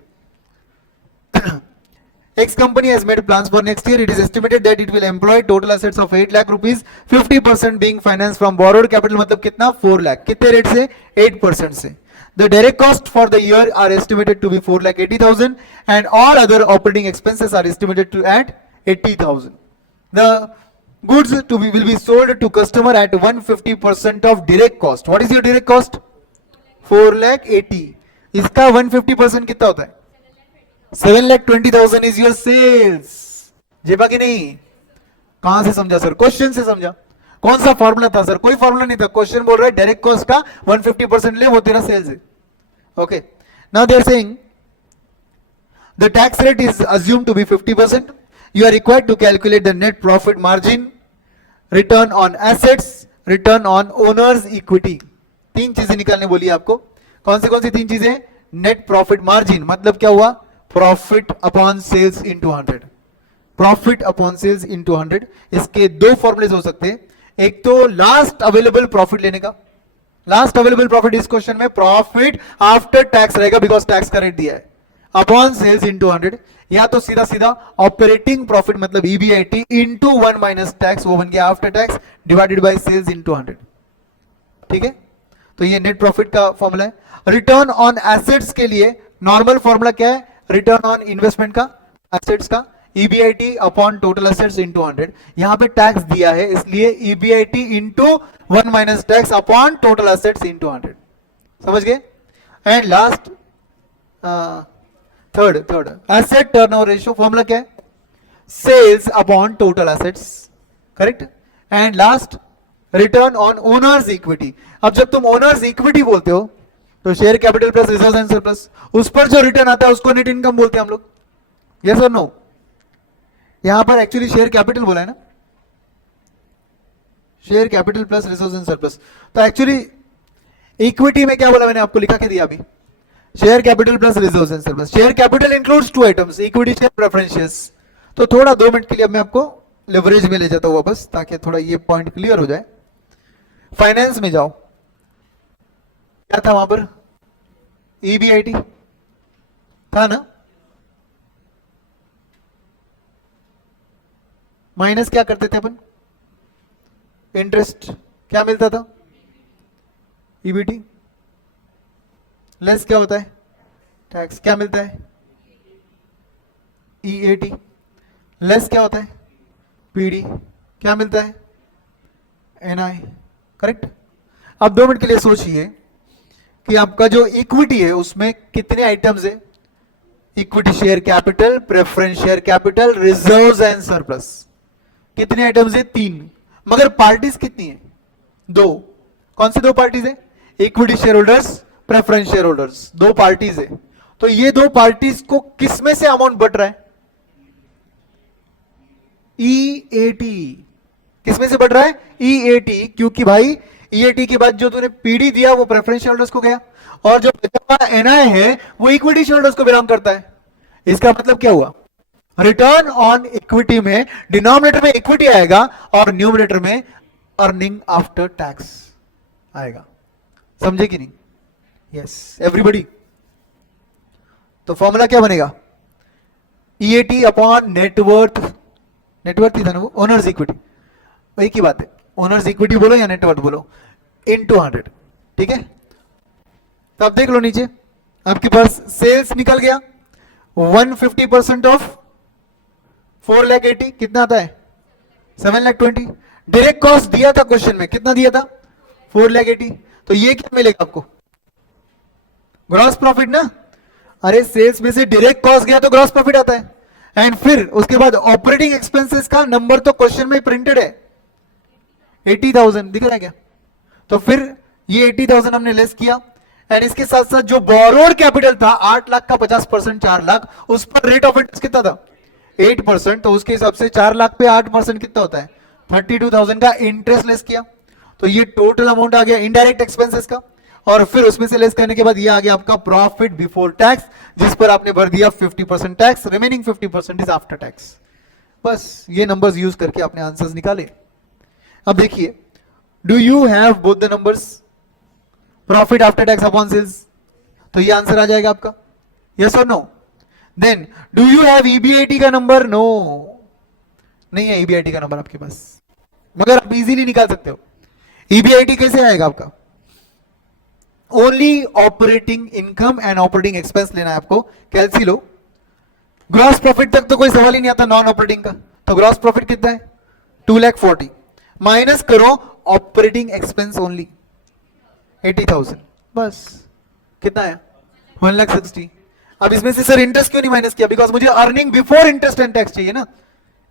X company has made plans for next year. It is estimated that it will employ total assets of 8 lakh rupees, 50% being financed from borrowed capital, मतलब कितना 4 lakh, कितने रेट से? 8% से। The direct cost for the year are estimated to be 4,80,000 and all other operating expenses are estimated to at 80,000. The goods to be will be sold to customer at 150% of direct cost. What is your direct cost? 4,80,000. इसका 150% कितना होता है? 7,20,000 is your sales. जेबा की नहीं? कहां से समझा सर? क्वेश्चन से समझा। कौन सा फॉर्मूला था सर? कोई फॉर्मूला नहीं था। क्वेश्चन बोल रहा है डायरेक्ट कॉस्ट का 150% ले, वो तेरा सेल्स है। Okay, now they are saying the tax rate is assumed to be 50%. You are required to calculate the net profit margin, return on assets, return on owners equity. 3 चीजें निकालने बोली आपको। कौन सी 3 चीजें? नेट प्रॉफिट मार्जिन मतलब क्या हुआ? Profit upon sales into 100। Profit upon sales into 100। इसके 2 फॉर्मुले हो सकते हैं। एक तो लास्ट अवेलेबल प्रॉफिट लेने का। लास्ट अवेलेबल प्रॉफिट इस क्वेश्चन में प्रॉफिट आफ्टर टैक्स रहेगा, बिकॉज टैक्स का रेट दिया है, अपॉन सेल्स इंटू 100। या तो सीधा सीधा ऑपरेटिंग प्रॉफिट मतलब ईबीआईटी इंटू 1 माइनस टैक्स, वो बन गया after tax divided by sales into 100। ठीक है, तो ये नेट प्रॉफिट का फॉर्मूला है। रिटर्न ऑन एसेट्स के लिए नॉर्मल फॉर्मूला क्या है? रिटर्न ऑन इन्वेस्टमेंट का, एसेट्स का, EBIT upon total assets into 100। यहां पे टैक्स दिया है इसलिए EBIT into 1 minus tax upon total assets into 100। समझ गए? And last third asset turnover ratio formula क्या है? Sales upon total assets, correct? And last return on owners equity. अब जब तुम ओनर्स इक्विटी बोलते हो तो share capital plus reserve and surplus, उस पर जो रिटर्न आता है उसको नेट इनकम बोलते हैं हम लोग। यस और नो? यहां पर एक्चुअली शेयर कैपिटल बोला है ना, share capital plus reserve and surplus. तो एक्चुअली इक्विटी में क्या बोला मैंने आपको लिखा के दिया अभी, share capital plus reserve and surplus. Share capital includes 2 items, equity share, preference shares. तो थोड़ा 2 मिनट के लिए मैं आपको लेवरेज में ले जाता हूं वापस, ताकि थोड़ा ये पॉइंट क्लियर हो जाए। फाइनेंस में जाओ, क्या था वहां पर? ईबीआईटी था ना? माइनस क्या करते थे अपन, इंटरेस्ट, क्या मिलता था, ईबीटी, लेस क्या होता है, टैक्स, क्या मिलता है, ईएटी, लेस क्या होता है, पीडी, क्या मिलता है, एनआई, करेक्ट। अब 2 मिनट के लिए सोचिए कि आपका जो इक्विटी है उसमें कितने आइटम्स है, equity share capital, preference share capital, reserves and surplus, कितने आइटम्स है, 3, मगर पार्टीज कितनी है, 2, कौन सी 2 पार्टीज है, equity share holders, preference share holders, 2 parties है। तो ये 2 पार्टीज को किसमें से अमाउंट बट रहा है, ईएटी, किसमें से बढ़ रहा है, ईएटी, क्योंकि भाई ईएटी के बाद जो तूने पीडी दिया वो प्रेफरेंस शेयर होल्डर्स को गया, और जो एनआई है वो इक्विटी शेयर होल्डर्स को बिलोंग करता है। इसका मतलब क्या हुआ, रिटर्न ऑन इक्विटी में डिनोमिनेटर में इक्विटी आएगा और न्यूमरेटर में अर्निंग आफ्टर टैक्स आएगा, समझे कि नहीं, यस एवरीबडी। तो फॉर्मूला क्या बनेगा, ईएटी अपॉन नेटवर्थ, नेटवर्थ ही था ना वो, ओनर्स इक्विटी, वही की बात है, ओनर्स इक्विटी बोलो या नेटवर्थ बोलो, इनटू 100, ठीक है। तो आप देख लो नीचे, आपके पास सेल्स निकल गया 150% ऑफ 4,80,000 कितना आता है, 7,20,000। डायरेक्ट कॉस्ट दिया था क्वेश्चन में, कितना दिया था, 4,80,000। तो ये क्या मिलेगा आपको, ग्रॉस प्रॉफिट ना, अरे सेल्स में से डायरेक्ट कॉस्ट गया तो ग्रॉस प्रॉफिट आता है। एंड फिर उसके बाद ऑपरेटिंग एक्सपेंसेस का नंबर तो क्वेश्चन में प्रिंटेड है, 80,000 दिख रहा है क्या, तो फिर ये 80,000 हमने लेस किया, एंड इसके साथ साथ जो बोरोड कैपिटल था 8 लाख का 50% 4 लाख, उस पर रेट ऑफ इंटरेस्ट कितना था, 8%, तो उसके हिसाब से 4 लाख पे 8% कितना होता है, 32,000 का इंटरेस्ट लेस किया। तो ये टोटल अमाउंट आ गया इनडायरेक्ट एक्सपेंसेस का, और फिर उसमें से लेस करने के बाद ये आ गया आपका प्रॉफिट बिफोर टैक्स, जिस पर आपने भर दिया 50% tax, remaining 50% is after tax. बस ये नंबर्स यूज करके आपने आंसर्स निकाले। अब देखिए, do you have both the numbers, profit after tax upon sales, तो ये आंसर आ जाएगा आपका, यस और no. Then do you have EBIT का नंबर, नो, नहीं है ईबीआईटी का नंबर आपके पास, मगर आप इजीली निकाल सकते हो। ईबीआईटी कैसे आएगा आपका, only operating income and operating expense लेना है आपको, कैलसी लो। ग्रॉस प्रॉफिट तक तो कोई सवाल ही नहीं आता नॉन ऑपरेटिंग का, तो ग्रॉस प्रॉफिट कितना है, 2,40,000, माइनस करो ऑपरेटिंग एक्सपेंस ओनली 80,000, बस कितना है, 1,60,000। अब इसमें से सर इंटरेस्ट क्यों नहीं माइनस किया, बिकॉज मुझे earning before interest and tax चाहिए ना,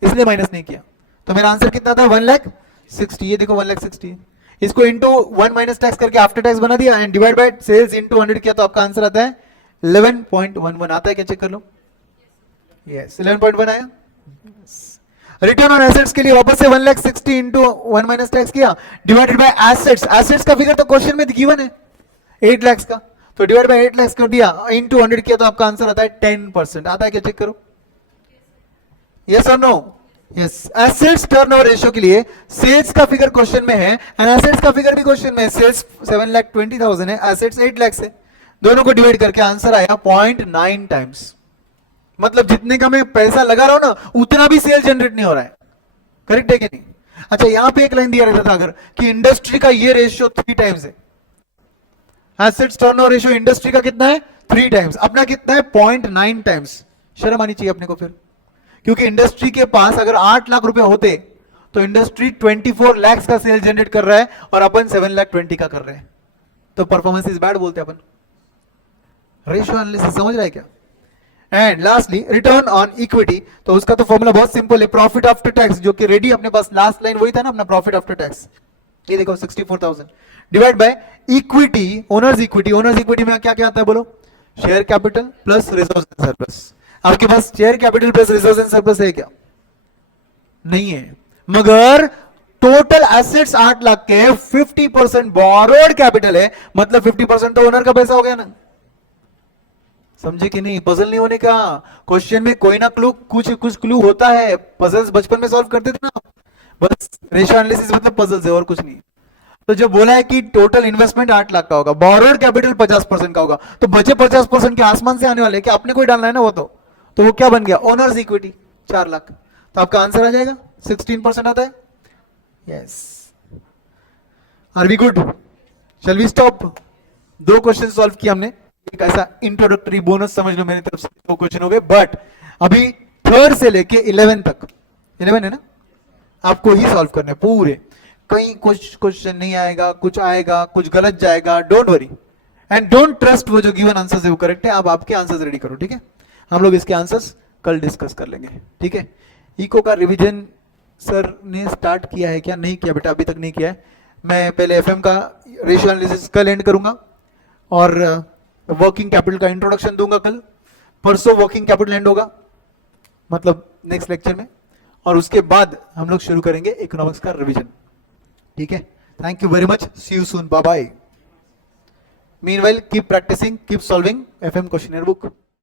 इसलिए माइनस नहीं किया। तो मेरा आंसर कितना था, 1,60,000, ये देखो 1,60,000, इसको इंटू 1 माइनस टैक्स करके आफ्टर टैक्स बना दिया, and divide by sales into 100 किया, तो आपका आंसर आता है 11.11, आता है क्या, चेक कर लो, यस 11.1 आया। रिटर्न ऑन एसेट्स के लिए वापस से 1,60,000 इंटू 1 माइनस टैक्स किया, डिवाइडेड बाय एसेट्स, एसेट्स का फिगर तो क्वेश्चन में गिवन है 8 लाख का, तो डिवाइड बाय 8 लाख कर दिया, इंटू 100 किया, तो आपका आंसर आता है 10%, आता है क्या, चेक करो, यस और no, yes. Assets turnover ratio के लिए सेल्स का फिगर क्वेश्चन में है, एंड एसेट्स का फिगर भी क्वेश्चन में है, सेल्स 7,20,000 है, एसेट्स 8 लाख है, दोनों को डिवाइड करके आंसर आया 0.9 टाइम्स, मतलब जितने का मैं पैसा लगा रहा हूं ना उतना भी सेल जनरेट नहीं हो रहा है, करेक्ट है कि नहीं। अच्छा, यहां पे एक लाइन दिया रहता था अगर कि इंडस्ट्री का ये रेशियो 3 टाइम्स है, एसेट्स टर्नओवर रेशियो इंडस्ट्री का कितना है 3 टाइम्स, अपना कितना है 0.9 टाइम्स। शर्म आनी चाहिए अपने को फिर, क्योंकि इंडस्ट्री के पास अगर 8 लाख रुपए होते तो इंडस्ट्री 24 लाख का सेल जनरेट कर रहा है और अपन 7,20,000 का कर रहे हैं, तो परफॉर्मेंस इज बैड बोलते हैं अपन। रेशियो एनालिसिस समझ रहा है क्या। And lastly return on equity, तो उसका तो फॉर्मूला बहुत सिंपल है, प्रॉफिट आफ्टर टैक्स, जो कि रेडी अपने पास लास्ट लाइन वही था ना अपना, प्रॉफिट आफ्टर टैक्स, ये देखो 64,000 divide by equity, owners equity, owners equity में क्या क्या आता है बोलो, share capital plus reserves and surplus. आपके पास share capital plus reserves and surplus है क्या, नहीं है, मगर टोटल एसेट्स 8 लाख के 50% बोरोड कैपिटल है, मतलब 50% तो ओनर का पैसा हो गया ना, समझे कि नहीं। पजल नहीं होने का, क्वेश्चन में कोई ना क्लू, कुछ क्लू होता है, पजल्स बचपन में सॉल्व करते थे ना, बस रेशियो एनालिसिस मतलब पजल्स है और कुछ नहीं। तो जो बोला है कि टोटल इन्वेस्टमेंट 8 लाख का होगा, बोरोड कैपिटल 50% का होगा, तो बचे 50% के आसमान से आने वाले क्या, अपने को ही डालना है ना वो, तो वो क्या बन गया, ओनर्स इक्विटी 4 लाख, तो आपका आंसर आ जाएगा 16% आता है? Yes. Are we good? Shall we stop? 2 question solve किया हमने, एक ऐसा इंट्रोडक्टरी बोनस समझ लो मेरी तरफ से, 2 क्वेश्चन हो गए। बट अभी 3rd से लेके 11 तक, 11 है ना, आपको ही सॉल्व करने पूरे। कहीं कुछ क्वेश्चन नहीं आएगा, कुछ आएगा, कुछ गलत जाएगा, don't worry and don't trust वो जो गिवन आंसर्स है वो करेक्ट है। आप आपके आंसर्स रेडी करो, ठीक है? हम लोग इसके आंसर्स कल डिस्कस कर लेंगे, ठीक है? इको का रिवीजन सर ने स्टार्ट किया है क्या? नहीं किया बेटा, अभी तक नहीं किया है। मैं पहले एफएम का रेशियो एनालिसिस कल एंड करूंगा और वर्किंग कैपिटल का इंट्रोडक्शन दूंगा कल। परसों वर्किंग कैपिटल एंड होगा, मतलब नेक्स्ट लेक्चर में, और उसके बाद हम लोग शुरू करेंगे इकोनॉमिक्स का रिवीजन, ठीक है? Thank you very much, see you soon, bye bye. Meanwhile keep practising, keep solving FM questioner book.